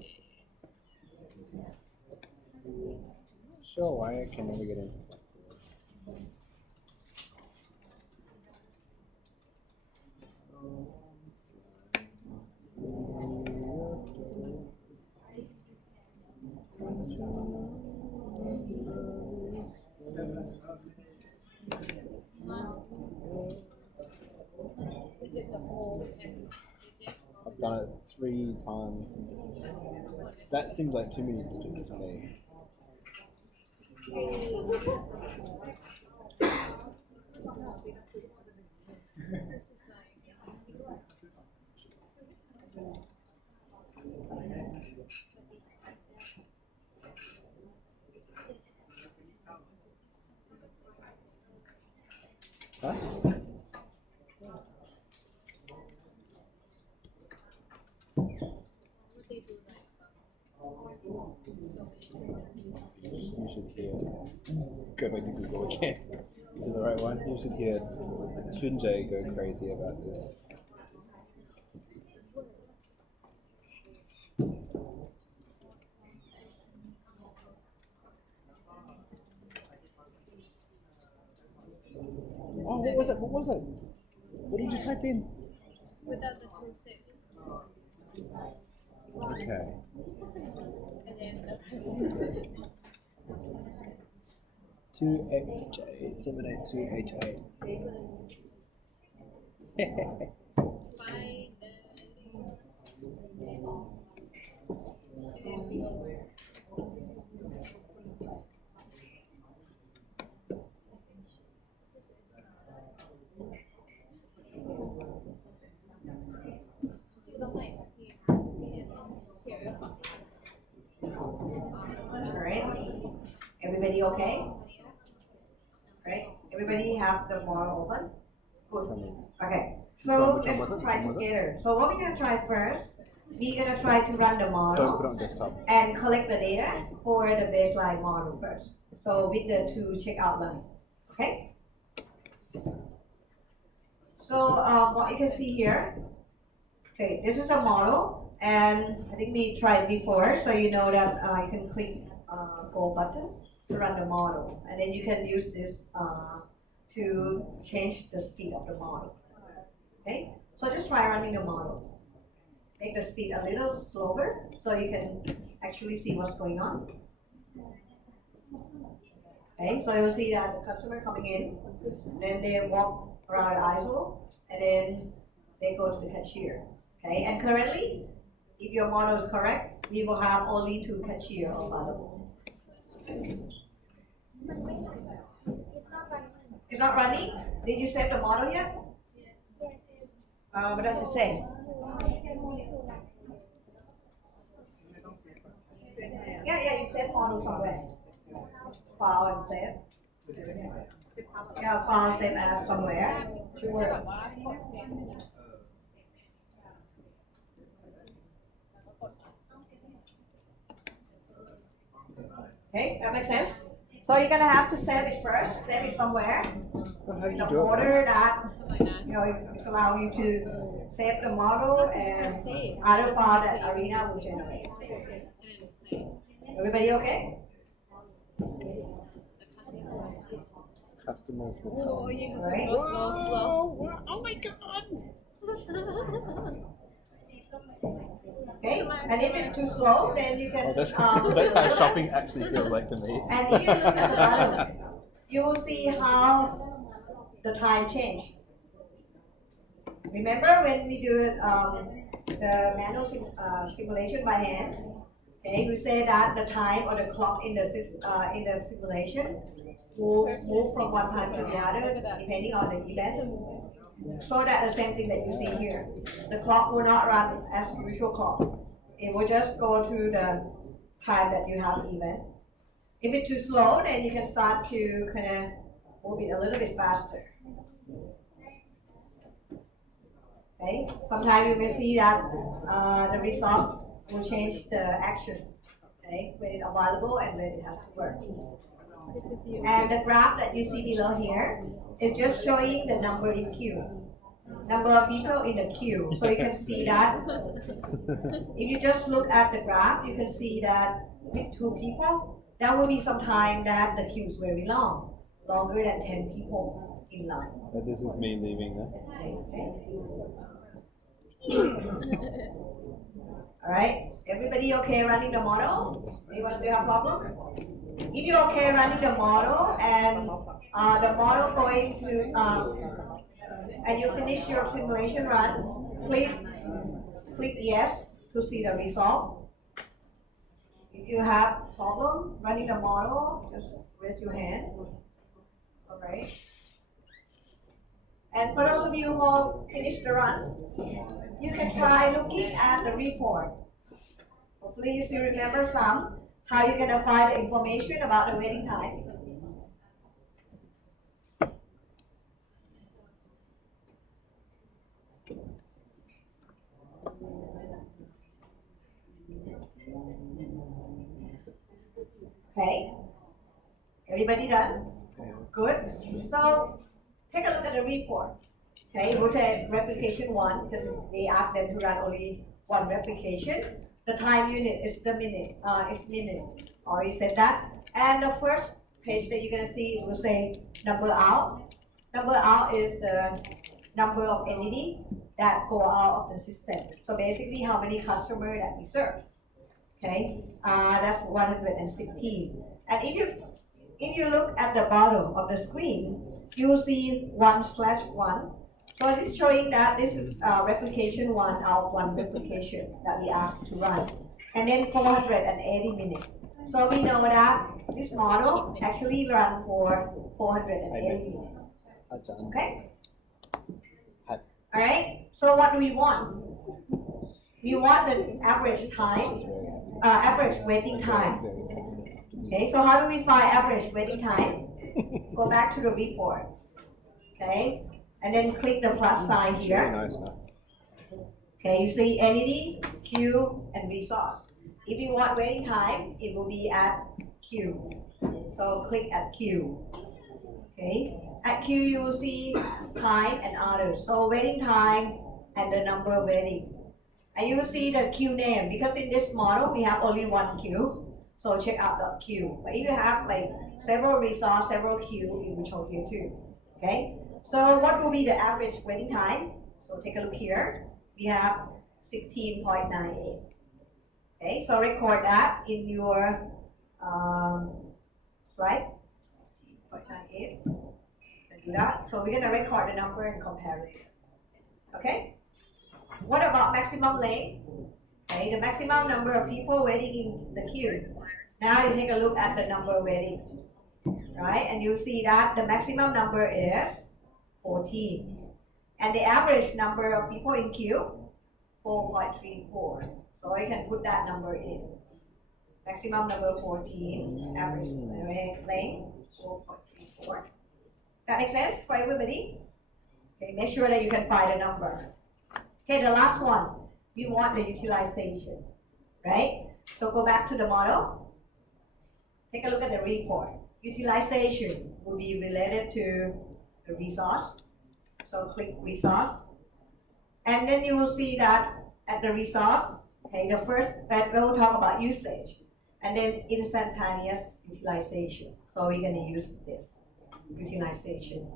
Sure, why I can never get in. Is it the whole and I've done it 3 times. That seems like too many digits to me. Huh? You should hear. Go back to Google again. Is it the right one? You should hear Shunjay go crazy about this. Oh, what was it? What was it? What did you type in? without the 2 6? Okay. And then 2XJ 782H8. find Alright. Everybody okay? Right? Everybody have the model open? Good. Okay. So let's try together. So what we're gonna try first, we're gonna try to run the Don't put it model on desktop. and collect the data for the baseline model first. So with the two checkout line, okay? So what you can see here, okay, this is a model, and I think we tried before, so you know that you can click go button to run the model, and then you can use this to change the speed of the model. Okay, so just try running the model. Make the speed a little slower so you can actually see what's going on. Okay, so you'll see that the customer coming in, then they walk around the aisle, and then they go to the cashier. Okay, and currently, if your model is correct, we will have only 2 cashiers available. It's not running? Did you save the model yet? What does it say? Yeah, you save model somewhere. File and save. Yeah, file save as somewhere. Sure. Okay, that makes sense. So you're gonna have to save it first. Save it somewhere Well, how do in you the do it? order that it's allowing you to save the model and other file that Arena will generate. Everybody okay? Customers will Oh, come. you have Right. to go slow. Oh my god! Okay, and if it's too slow, then you can. Oh, that's how shopping actually feels like to me. And if you look at the bottom, you will see how the time change. Remember when we do the manual simulation by hand? Okay, we say that the time or the clock in the simulation will move from one time to the other depending on the event. So that the same thing that you see here. The clock will not run as usual clock. It will just go to the time that you have event. If it's too slow, then you can start to kind of move it a little bit faster. Okay, sometimes you may see that the resource will change the action, okay, when it's available and when it has to work. And the graph that you see below here is just showing the number in queue, number of people in the queue. So you can see that if you just look at the graph, you can see that with 2 people, there will be some time that the queue is very long, longer than 10 people in line. But this is me leaving now. All right, everybody okay running the model? Anyone still have problem? If you're okay running the model and the model going to, and you finish your simulation run, please click yes to see the result. If you have problem running the model, just raise your hand. All right. And for those of you who finished the run, you can try looking at the report. Hopefully you still remember how you're gonna find the information about the waiting time. Okay, everybody done? Good. So take a look at the report. Okay, you will take replication 1 because they asked them to run only 1 replication. The time unit is the minute, already said that. And the first page that you're gonna see will say number out. Number out is the number of entity that go out of the system. So basically how many customers that we serve. Okay, that's 116. And if you look at the bottom of the screen, you will see 1/1. So it is showing that this is replication 1 out of 1 replication that we asked to run. And then 480 minutes. So we know that this model actually run for 480 minutes. Okay? Alright, so what do we want? We want the average time, average waiting time. Okay, so how do we find average waiting time? Go back to the report. Okay, and then click the plus sign It's really here. nice now. Okay, you see entity, queue, and resource. If you want waiting time, it will be at queue. So click at queue. Okay, at queue you will see time and others. So waiting time and the number waiting. And you will see the queue name because in this model we have only one queue. So check out the queue. But if you have like several resource, several queue, it will show here too. Okay. So what will be the average waiting time? So take a look here. We have 16.98. Okay. So record that in your slide. 16.98. Do that. So we're gonna record the number and compare it. Okay. What about maximum length? Okay, the maximum number of people waiting in the queue. Now you take a look at the number waiting, right? And you see that the maximum number is 14. And the average number of people in queue, 4.34. So you can put that number in. Maximum number 14, average length, 4.34. That makes sense for everybody? Okay, make sure that you can find a number. Okay, the last one, we want the utilization, right? So go back to the model. Take a look at the report. Utilization will be related to the resource. So click resource. And then you will see that at the resource, okay, the first, that we'll talk about usage. And then instantaneous utilization. So we're gonna use this, utilization.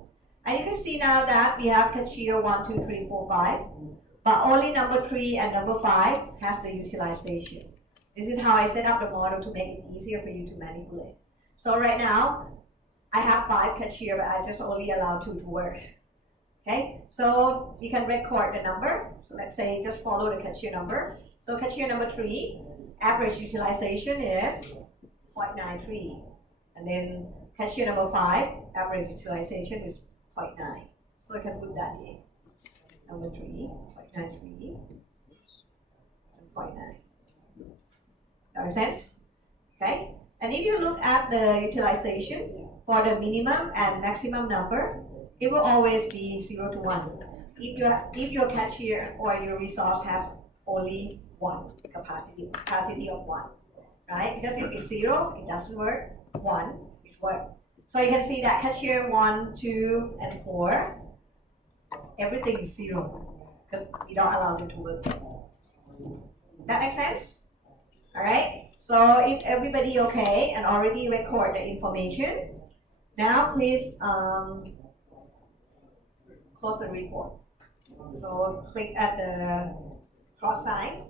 And you can see now that we have cashier 1, 2, 3, 4, 5. But only number 3 and number 5 has the utilization. This is how I set up the model to make it easier for you to manipulate. So right now, I have 5 cashier, but I just only allow 2 to work. Okay, so we can record the number. So let's say just follow the cashier number. So cashier number 3, average utilization is 0.93. And then cashier number 5, average utilization is 0.9. So I can put that in. Number 3, 0.93, and 0.9. That makes sense? Okay? And if you look at the utilization for the minimum and maximum number, it will always be 0 to 1. If your cashier or your resource has only 1 capacity of 1, right? Because if it's 0, it doesn't work. 1 is work. So you can see that cashier 1, 2, and 4. Everything is 0 because we don't allow them to work. That makes sense? Alright, so if everybody okay and already record the information, now please close the report. So click at the cross sign.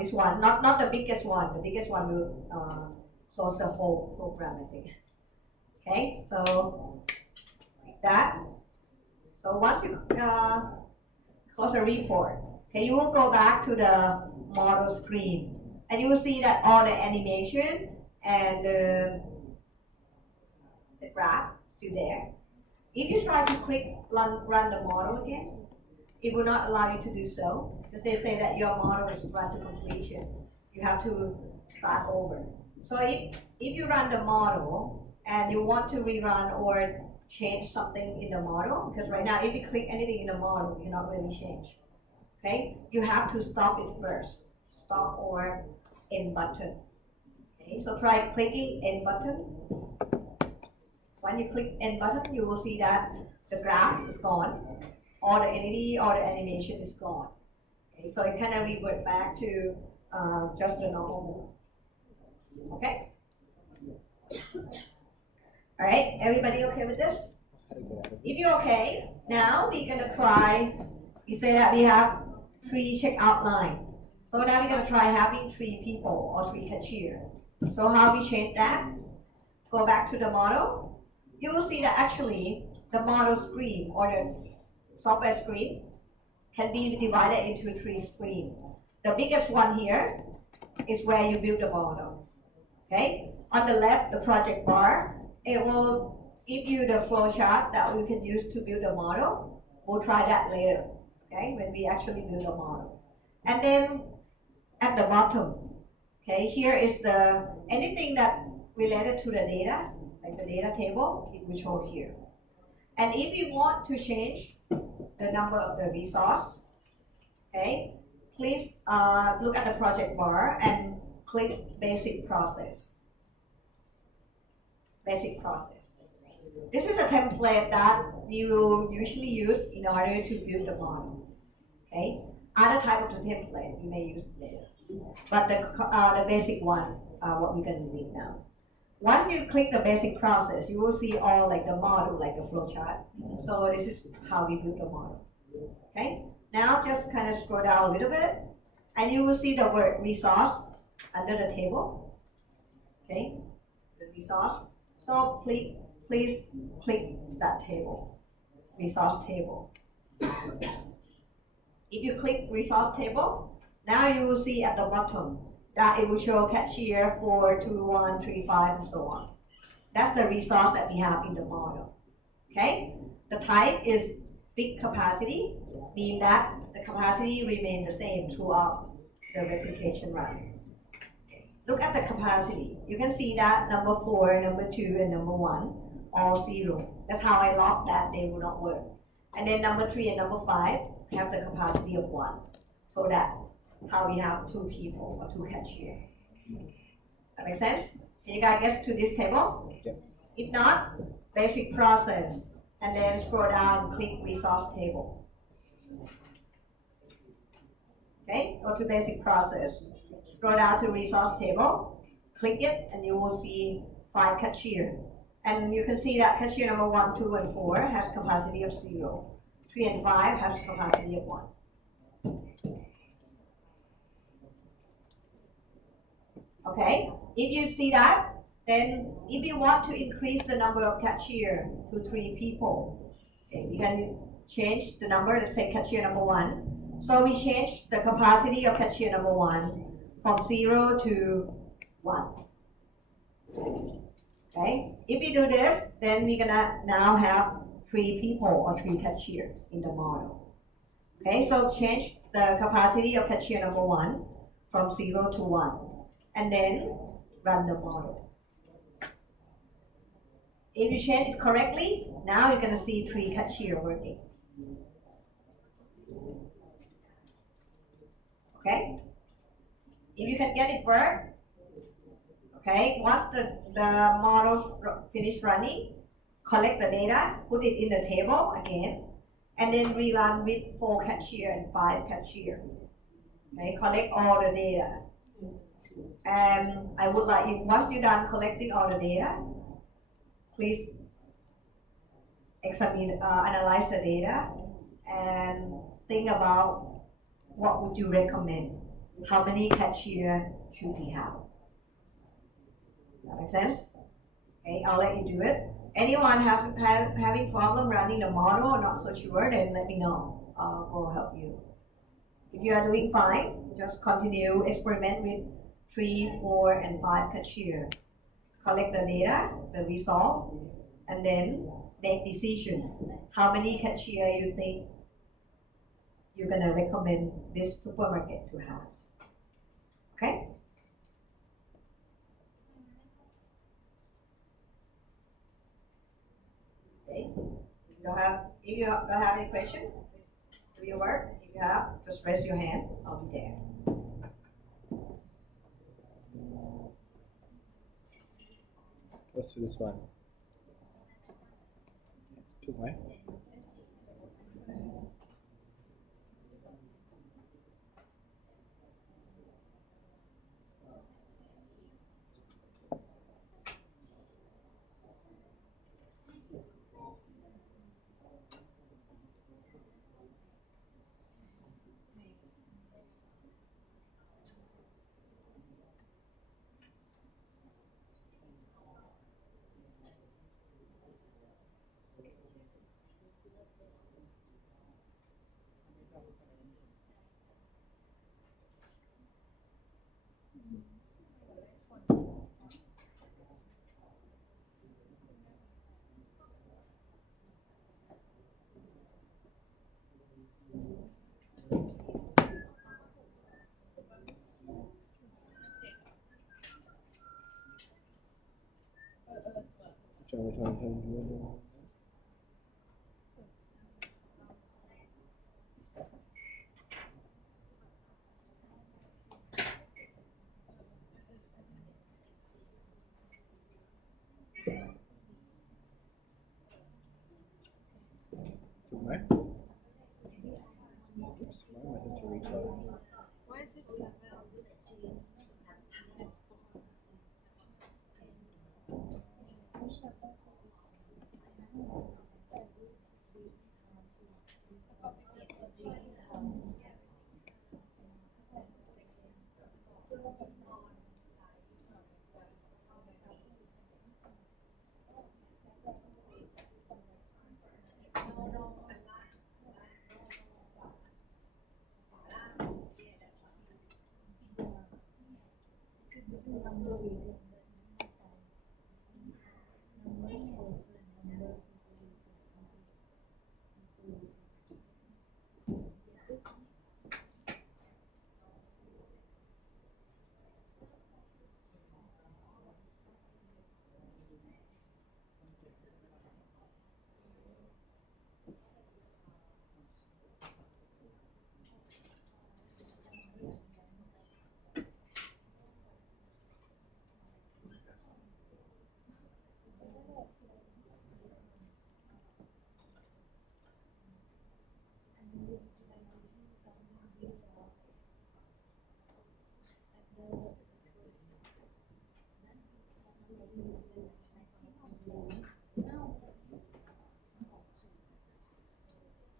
This one, not the biggest one. The biggest one will close the whole program, I think. Okay, so click that. So once you close the report, okay, you will go back to the model screen, and you will see that all the animation and the graph is still there. If you try to run the model again, it will not allow you to do so because they say that your model is run to completion. You have to start over. So if you run the model and you want to rerun or change something in the model, because right now if you click anything in the model, you cannot really change. Okay, you have to stop it first. Stop or end button. Okay, so try clicking end button. When you click end button, you will see that the graph is gone, or the entity or the animation is gone. Okay, so it kind of revert back to just the normal mode. Okay. All right, everybody okay with this? If you're okay, now we're gonna try, you say that we have 3 checkout line. So now we're gonna try having 3 people or 3 cashier. So how we change that? Go back to the model. You will see that actually the model screen or the software screen can be divided into 3 screens. The biggest one here is where you build the model. Okay? On the left, the project bar, it will give you the flowchart that we can use to build a model. We'll try that later, okay, when we actually build a model. And then at the bottom, okay, here is the anything that related to the data, like the data table, it will show here. And if you want to change the number of the resource, Okay, please look at the project bar and click basic process. Basic process. This is a template that we will usually use in order to build the model. Okay, other type of the template you may use later, but the basic one, what we're going to need now. Once you click the basic process, you will see all like the model, like the flowchart. So this is how we build the model. Okay, now just kind of scroll down a little bit, and you will see the word resource under the table. Okay, the resource. So please click that table, resource table. If you click resource table, now you will see at the bottom that it will show cashier 4, 2, 1, 3, 5, and so on. That's the resource that we have in the model. Okay? The type is fixed capacity, meaning that the capacity remains the same throughout the replication run. Look at the capacity. You can see that number 4, number 2, and number 1 all 0. That's how I log that they will not work. And then number 3 and number 5 have the capacity of 1. So that's how we have 2 people or 2 cashiers. That makes sense? Can you guys get to this table? Yep. If not, basic process. And then scroll down and click resource table. Okay, go to basic process. Scroll down to resource table, click it, and you will see 5 cashier. And you can see that cashier number 1, 2, and 4 has capacity of 0. 3 and 5 has capacity of 1. Okay, if you see that, then if you want to increase the number of cashier to 3 people, okay, you can change the number, let's say cashier number 1. So we change the capacity of cashier number 1 from 0 to 1. Okay, if we do this, then we're gonna now have 3 people or 3 cashiers in the model. Okay, so change the capacity of cashier number 1 from 0 to 1, and then run the model. If you change it correctly, now you're gonna see 3 cashiers working. Okay, if you can get it work, okay, once the models finish running, collect the data, put it in the table again, and then rerun with 4 cashier and 5 cashier. Okay, collect all the data. And I would like you, once you're done collecting all the data, please examine, analyze the data, and think about what would you recommend? How many cashier should we have? That makes sense? Okay, I'll let you do it. Anyone having problem running the model or not so sure, then let me know. I'll help you. If you are doing fine, just continue experiment with 3, 4, and 5 cashier. Collect the data, the result, and then make decision. How many cashier you think you're gonna recommend this supermarket to have? Okay? Okay. If you don't have any question, please do your work. If you have, just raise your hand. I'll be there. What's for this one? Took my.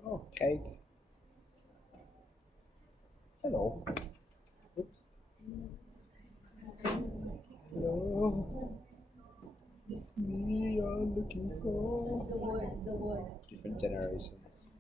Oh, cake. Hello. Oops. Hello. It's me you're looking for. Different generations.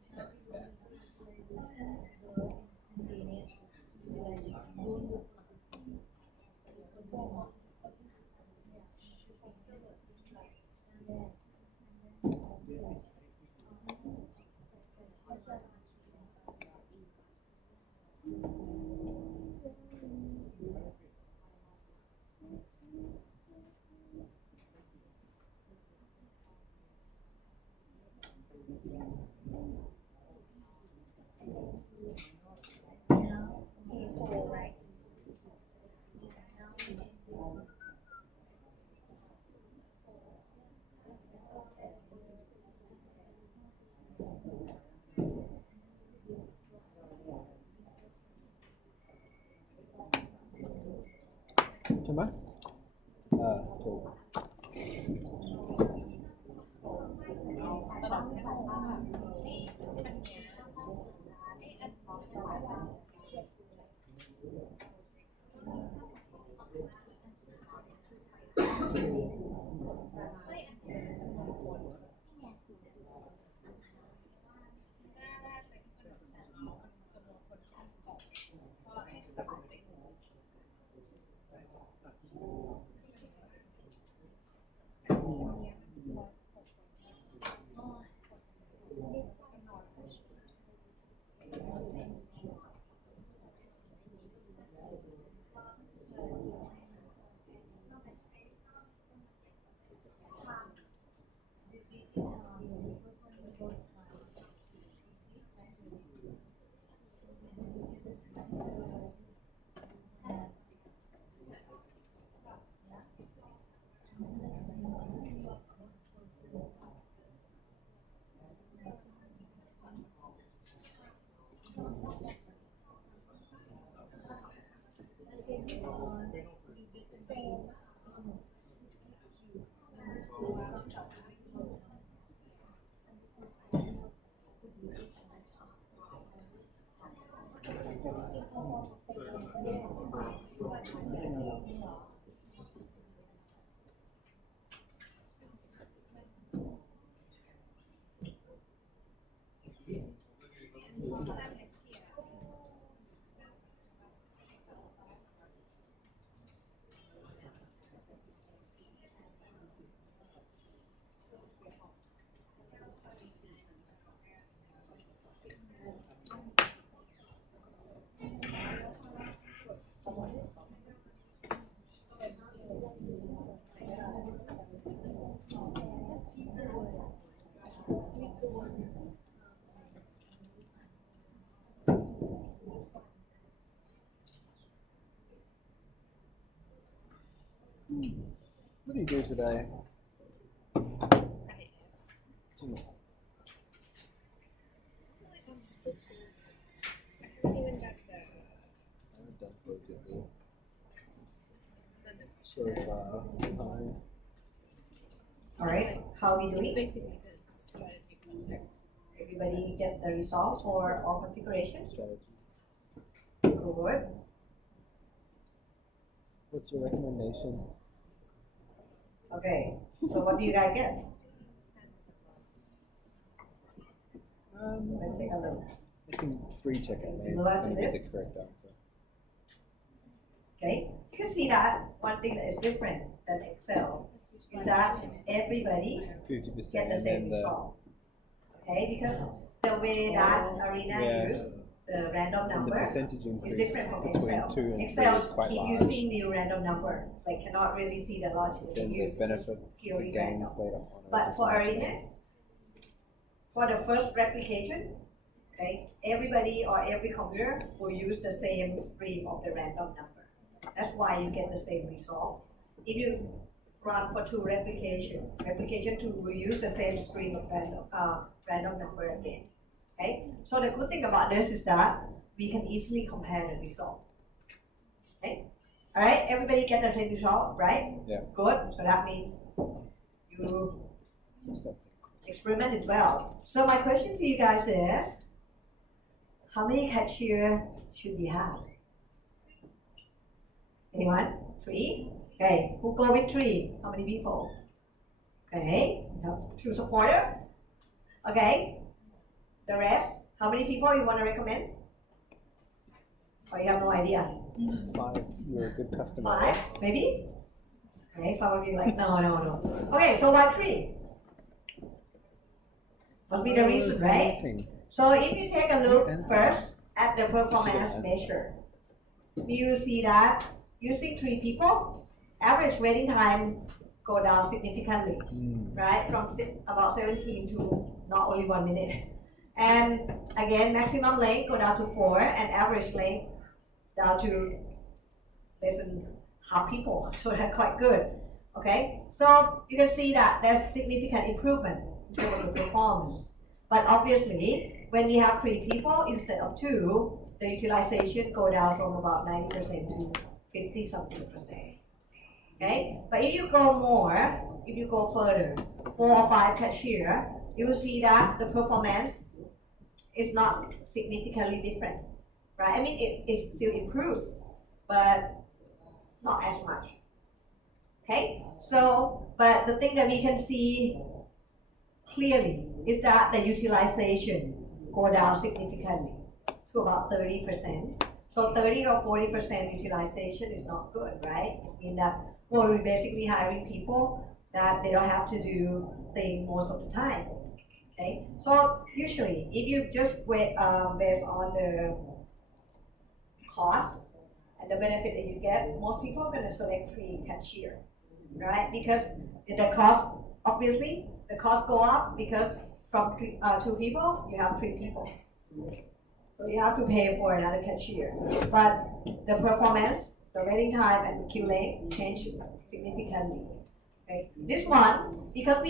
Come on. Cool. What do you do today? Even back there. I've done perfectly so far. Hi. All right, how are we It's doing? basically the strategy project. Everybody get the results for all configurations? Strategy. Good. What's your recommendation? Okay, so what do you guys get? Let's take a look. I think 3 check-out names is Similar to going to be the this? correct answer. Okay, you can see that one thing that is different than Excel is that everybody 50% get the and same then the result. Okay, because the way that Arena Yeah. use the random and the number percentage is increase different from between Excel. 2 and 3 Excel is quite keep large. using the random number, so they cannot really see the logic. They Then the use just benefit, the purely random. gains later on. are But just for much Arena, more. for the first replication, okay, everybody or every computer will use the same stream of the random number. That's why you get the same result. If you run for 2 replication, replication 2 will use the same stream of random number again. Okay, so the good thing about this is that we can easily compare the result. Okay, all right, everybody get the same result, right? Yeah. Good. So that means you What's that thing? experimented well. So my question to you guys is, how many cashier should we have? Anyone? 3? Okay, who go with 3? How many people? Okay, we have 2 supporter. Okay, the rest, how many people you want to recommend? Or you have no idea? 5, you're a good customer. 5, yes? maybe? Okay, some of you like, no. Okay, so why 3? Must be the reason, right? Things. So if you take a look And first at the performance Should have measure, you see that using 3 people, average waiting time go down significantly, right? From about 17 to not only 1 minute. And again, maximum length go down to 4 and average length down to less than half people. So that's quite good. Okay, so you can see that there's significant improvement in terms of the performance. But obviously, when we have 3 people instead of 2, the utilization go down from about 90% to 50 something percent. Okay, but if you go more, if you go further, 4 or 5 cashier, you will see that the performance is not significantly different, right? I mean, it is still improved, but not as much. Okay, so, but the thing that we can see clearly is that the utilization go down significantly to about 30%. So 30 or 40% utilization is not good, right? It means that we're basically hiring people that they don't have to do things most of the time. Okay, so usually if you just wait based on the cost and the benefit that you get, most people are going to select 3 cashier, right? Because the cost, obviously, the cost go up because from 2 people, you have 3 people. So you have to pay for another cashier. But the performance, the waiting time, and the queue length change significantly. Okay. This one, because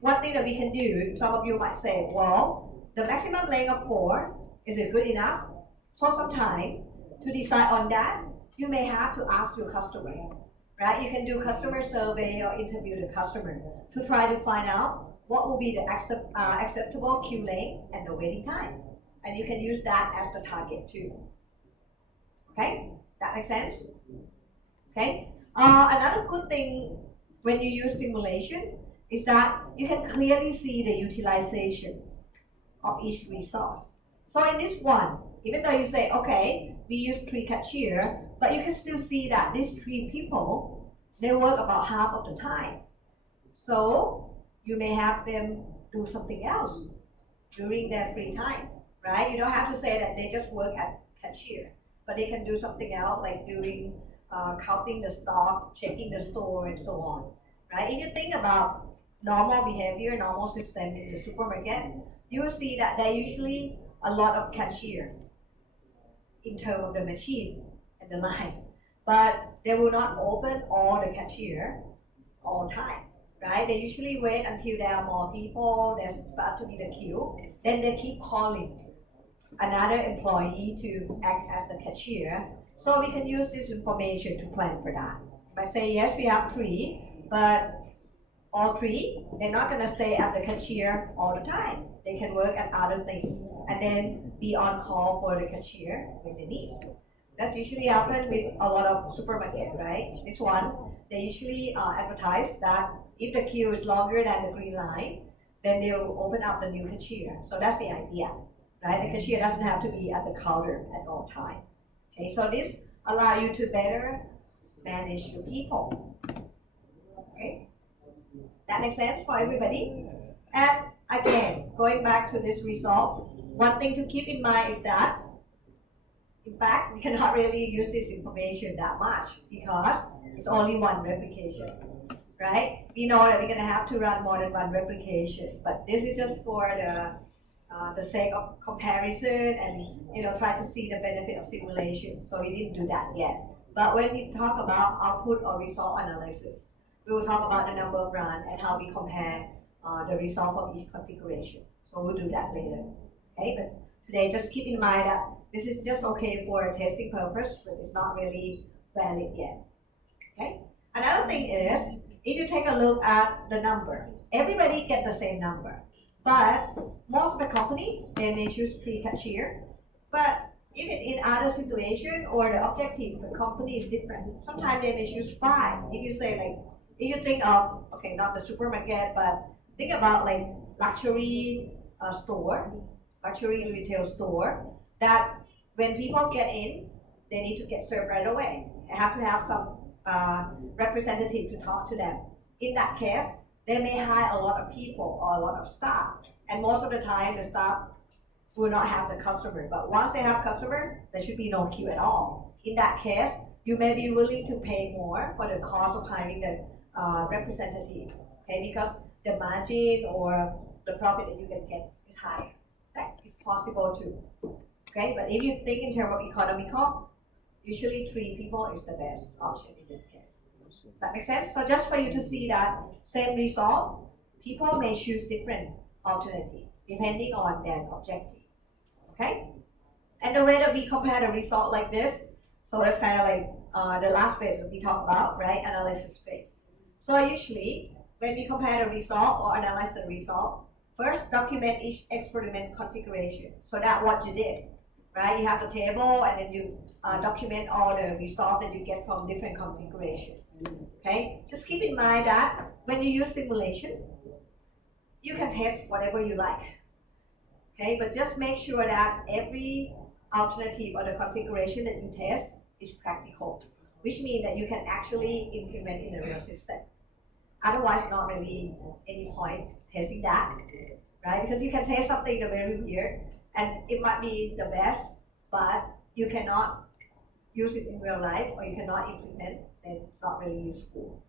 one thing that we can do, some of you might say, well, the maximum length of 4, is it good enough? So sometimes, to decide on that, you may have to ask your customer, right? You can do customer survey or interview the customer to try to find out what will be the acceptable queue length and the waiting time. And you can use that as the target too. Okay, that makes sense? Okay, another good thing when you use simulation is that you can clearly see the utilization of each resource. So in this one, even though you say, okay, we use 3 cashier, but you can still see that these 3 people, they work about half of the time. So you may have them do something else during their free time, right? You don't have to say that they just work at cashier, but they can do something else like doing counting the stock, checking the store, and so on, right? If you think about normal behavior, normal system in the supermarket, you will see that there usually a lot of cashier in terms of the machine and the line, but they will not open all the cashier all the time, right? They usually wait until there are more people, there start to be the queue, then they keep calling another employee to act as the cashier. So we can use this information to plan for that. If I say, yes, we have 3, but all 3, they're not gonna stay at the cashier all the time. They can work at other things and then be on call for the cashier when they need. That's usually happen with a lot of supermarket, right? This one, they usually advertise that if the queue is longer than the green line, then they'll open up the new cashier. So that's the idea, right? The cashier doesn't have to be at the counter at all time. Okay, so this allows you to better manage your people. Okay? That makes sense for everybody? And again, going back to this result, one thing to keep in mind is that, in fact, we cannot really use this information that much because it's only one replication, right? We know that we're going to have to run more than one replication, but this is just for the sake of comparison and try to see the benefit of simulation. So we didn't do that yet. But when we talk about output or result analysis, we will talk about the number of runs and how we compare the result of each configuration. So we'll do that later. Okay, but today just keep in mind that this is just okay for testing purpose, but it's not really valid yet. Okay. Another thing is, if you take a look at the number, everybody get the same number, but most of the company they may choose 3 cashier, but even in other situation or the objective of the company is different. Sometimes they may choose 5. If you say like, if you think of, okay, not the supermarket, but think about like luxury store, luxury retail store, that when people get in, they need to get served right away. They have to have some representative to talk to them. In that case, they may hire a lot of people or a lot of staff, and most of the time the staff will not have the customer. But once they have customer, there should be no queue at all. In that case, you may be willing to pay more for the cost of hiring the representative, okay? Because the margin or the profit that you can get is higher. That is possible too, okay? But if you think in terms of economical, usually 3 people is the best option in this case. That makes sense? So just for you to see that same result, people may choose different alternative depending on their objective, okay? And the way that we compare the result like this, so that's kind of like the last phase that we talked about, right? Analysis phase. So usually, when we compare the result or analyze the result, first document each experiment configuration. So that's what you did, right? You have the table and then you document all the results that you get from different configurations. Okay? Just keep in mind that when you use simulation, you can test whatever you like. Okay? But just make sure that every alternative or the configuration that you test is practical, which means that you can actually implement in the real system. Otherwise, not really any point testing that, right? Because you can test something very weird and it might be the best, but you cannot use it in real life or you cannot implement, then it's not really useful.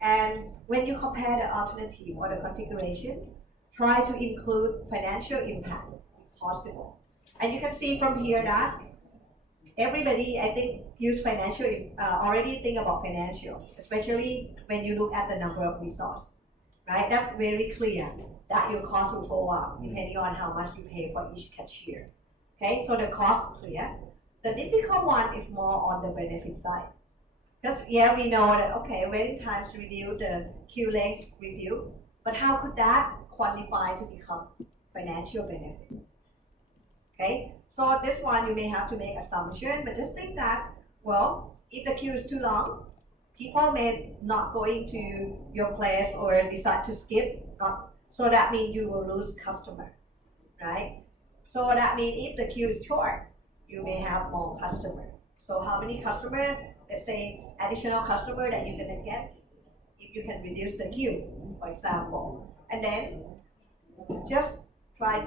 And when you compare the alternative or the configuration, try to include financial impact if possible. And you can see from here that everybody, I think, use financial, already think about financial, especially when you look at the number of resources, right? That's very clear that your cost will go up depending on how much you pay for each cashier. Okay, so the cost is clear. The difficult one is more on the benefit side. Because yeah, we know that, okay, waiting times reduce, the queue length reduce, but how could that quantify to become financial benefit? Okay, so this one you may have to make assumption, but just think that, well, if the queue is too long, people may not go into your place or decide to skip, so that means you will lose customer, right? So that means if the queue is short, you may have more customer. So how many customer, let's say additional customer that you're gonna get if you can reduce the queue, for example. And then just try,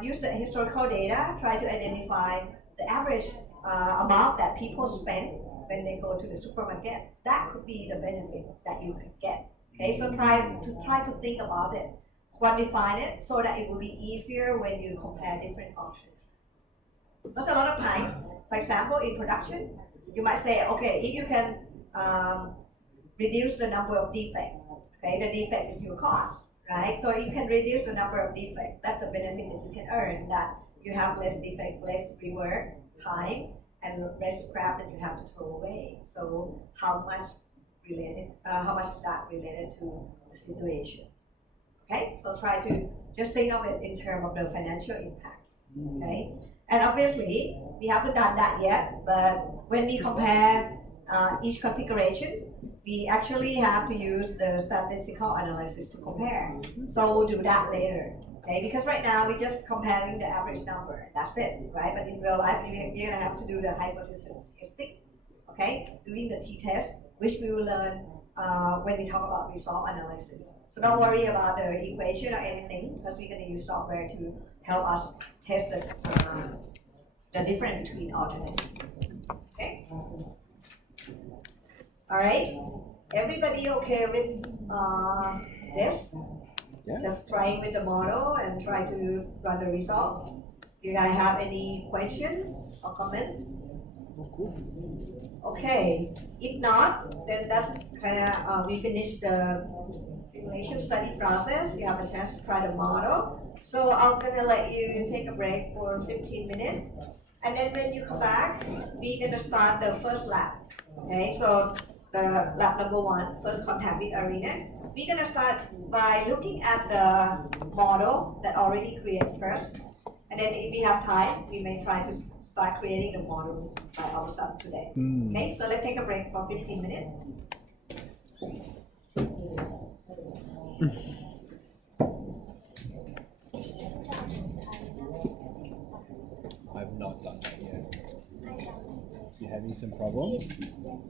use the historical data, try to identify the average amount that people spend when they go to the supermarket. That could be the benefit that you could get. Okay, so try to think about it, quantify it so that it will be easier when you compare different options. Because a lot of time, for example, in production, you might say, okay, if you can reduce the number of defects, okay, the defect is your cost, right? So you can reduce the number of defects. That's the benefit that you can earn, that you have less defect, less rework time, and less scrap that you have to throw away. So how much is that related to the situation? Okay, so try to just think of it in terms of the financial impact. Okay, and obviously we haven't done that yet, but when we compare each configuration, we actually have to use the statistical analysis to compare. So we'll do that later. Okay, because right now we're just comparing the average number. That's it, right? But in real life, you're gonna have to do the hypothesis testing. Okay. okay, during the t-test, which we will learn when we talk about result analysis. So don't worry about the equation or anything, because we're going to use software to help us test the difference between alternatives. Okay? All right. Everybody okay with this? Yeah. Just trying with the model and try to run the result. You guys have any question or comment? Okay. If not, then that's kind of we finished the simulation study process. You have a chance to try the model. So I'm gonna let you take a break for 15 minutes, and then when you come back, we're gonna start the first lab. Okay, so the lab number 1, first contact with arena. We're gonna start by looking at the model that already created first, and then if we have time, we may try to start creating the model by ourselves today. Okay, so let's take a break for 15 minutes. I've not done that yet. You having some problems? Yes.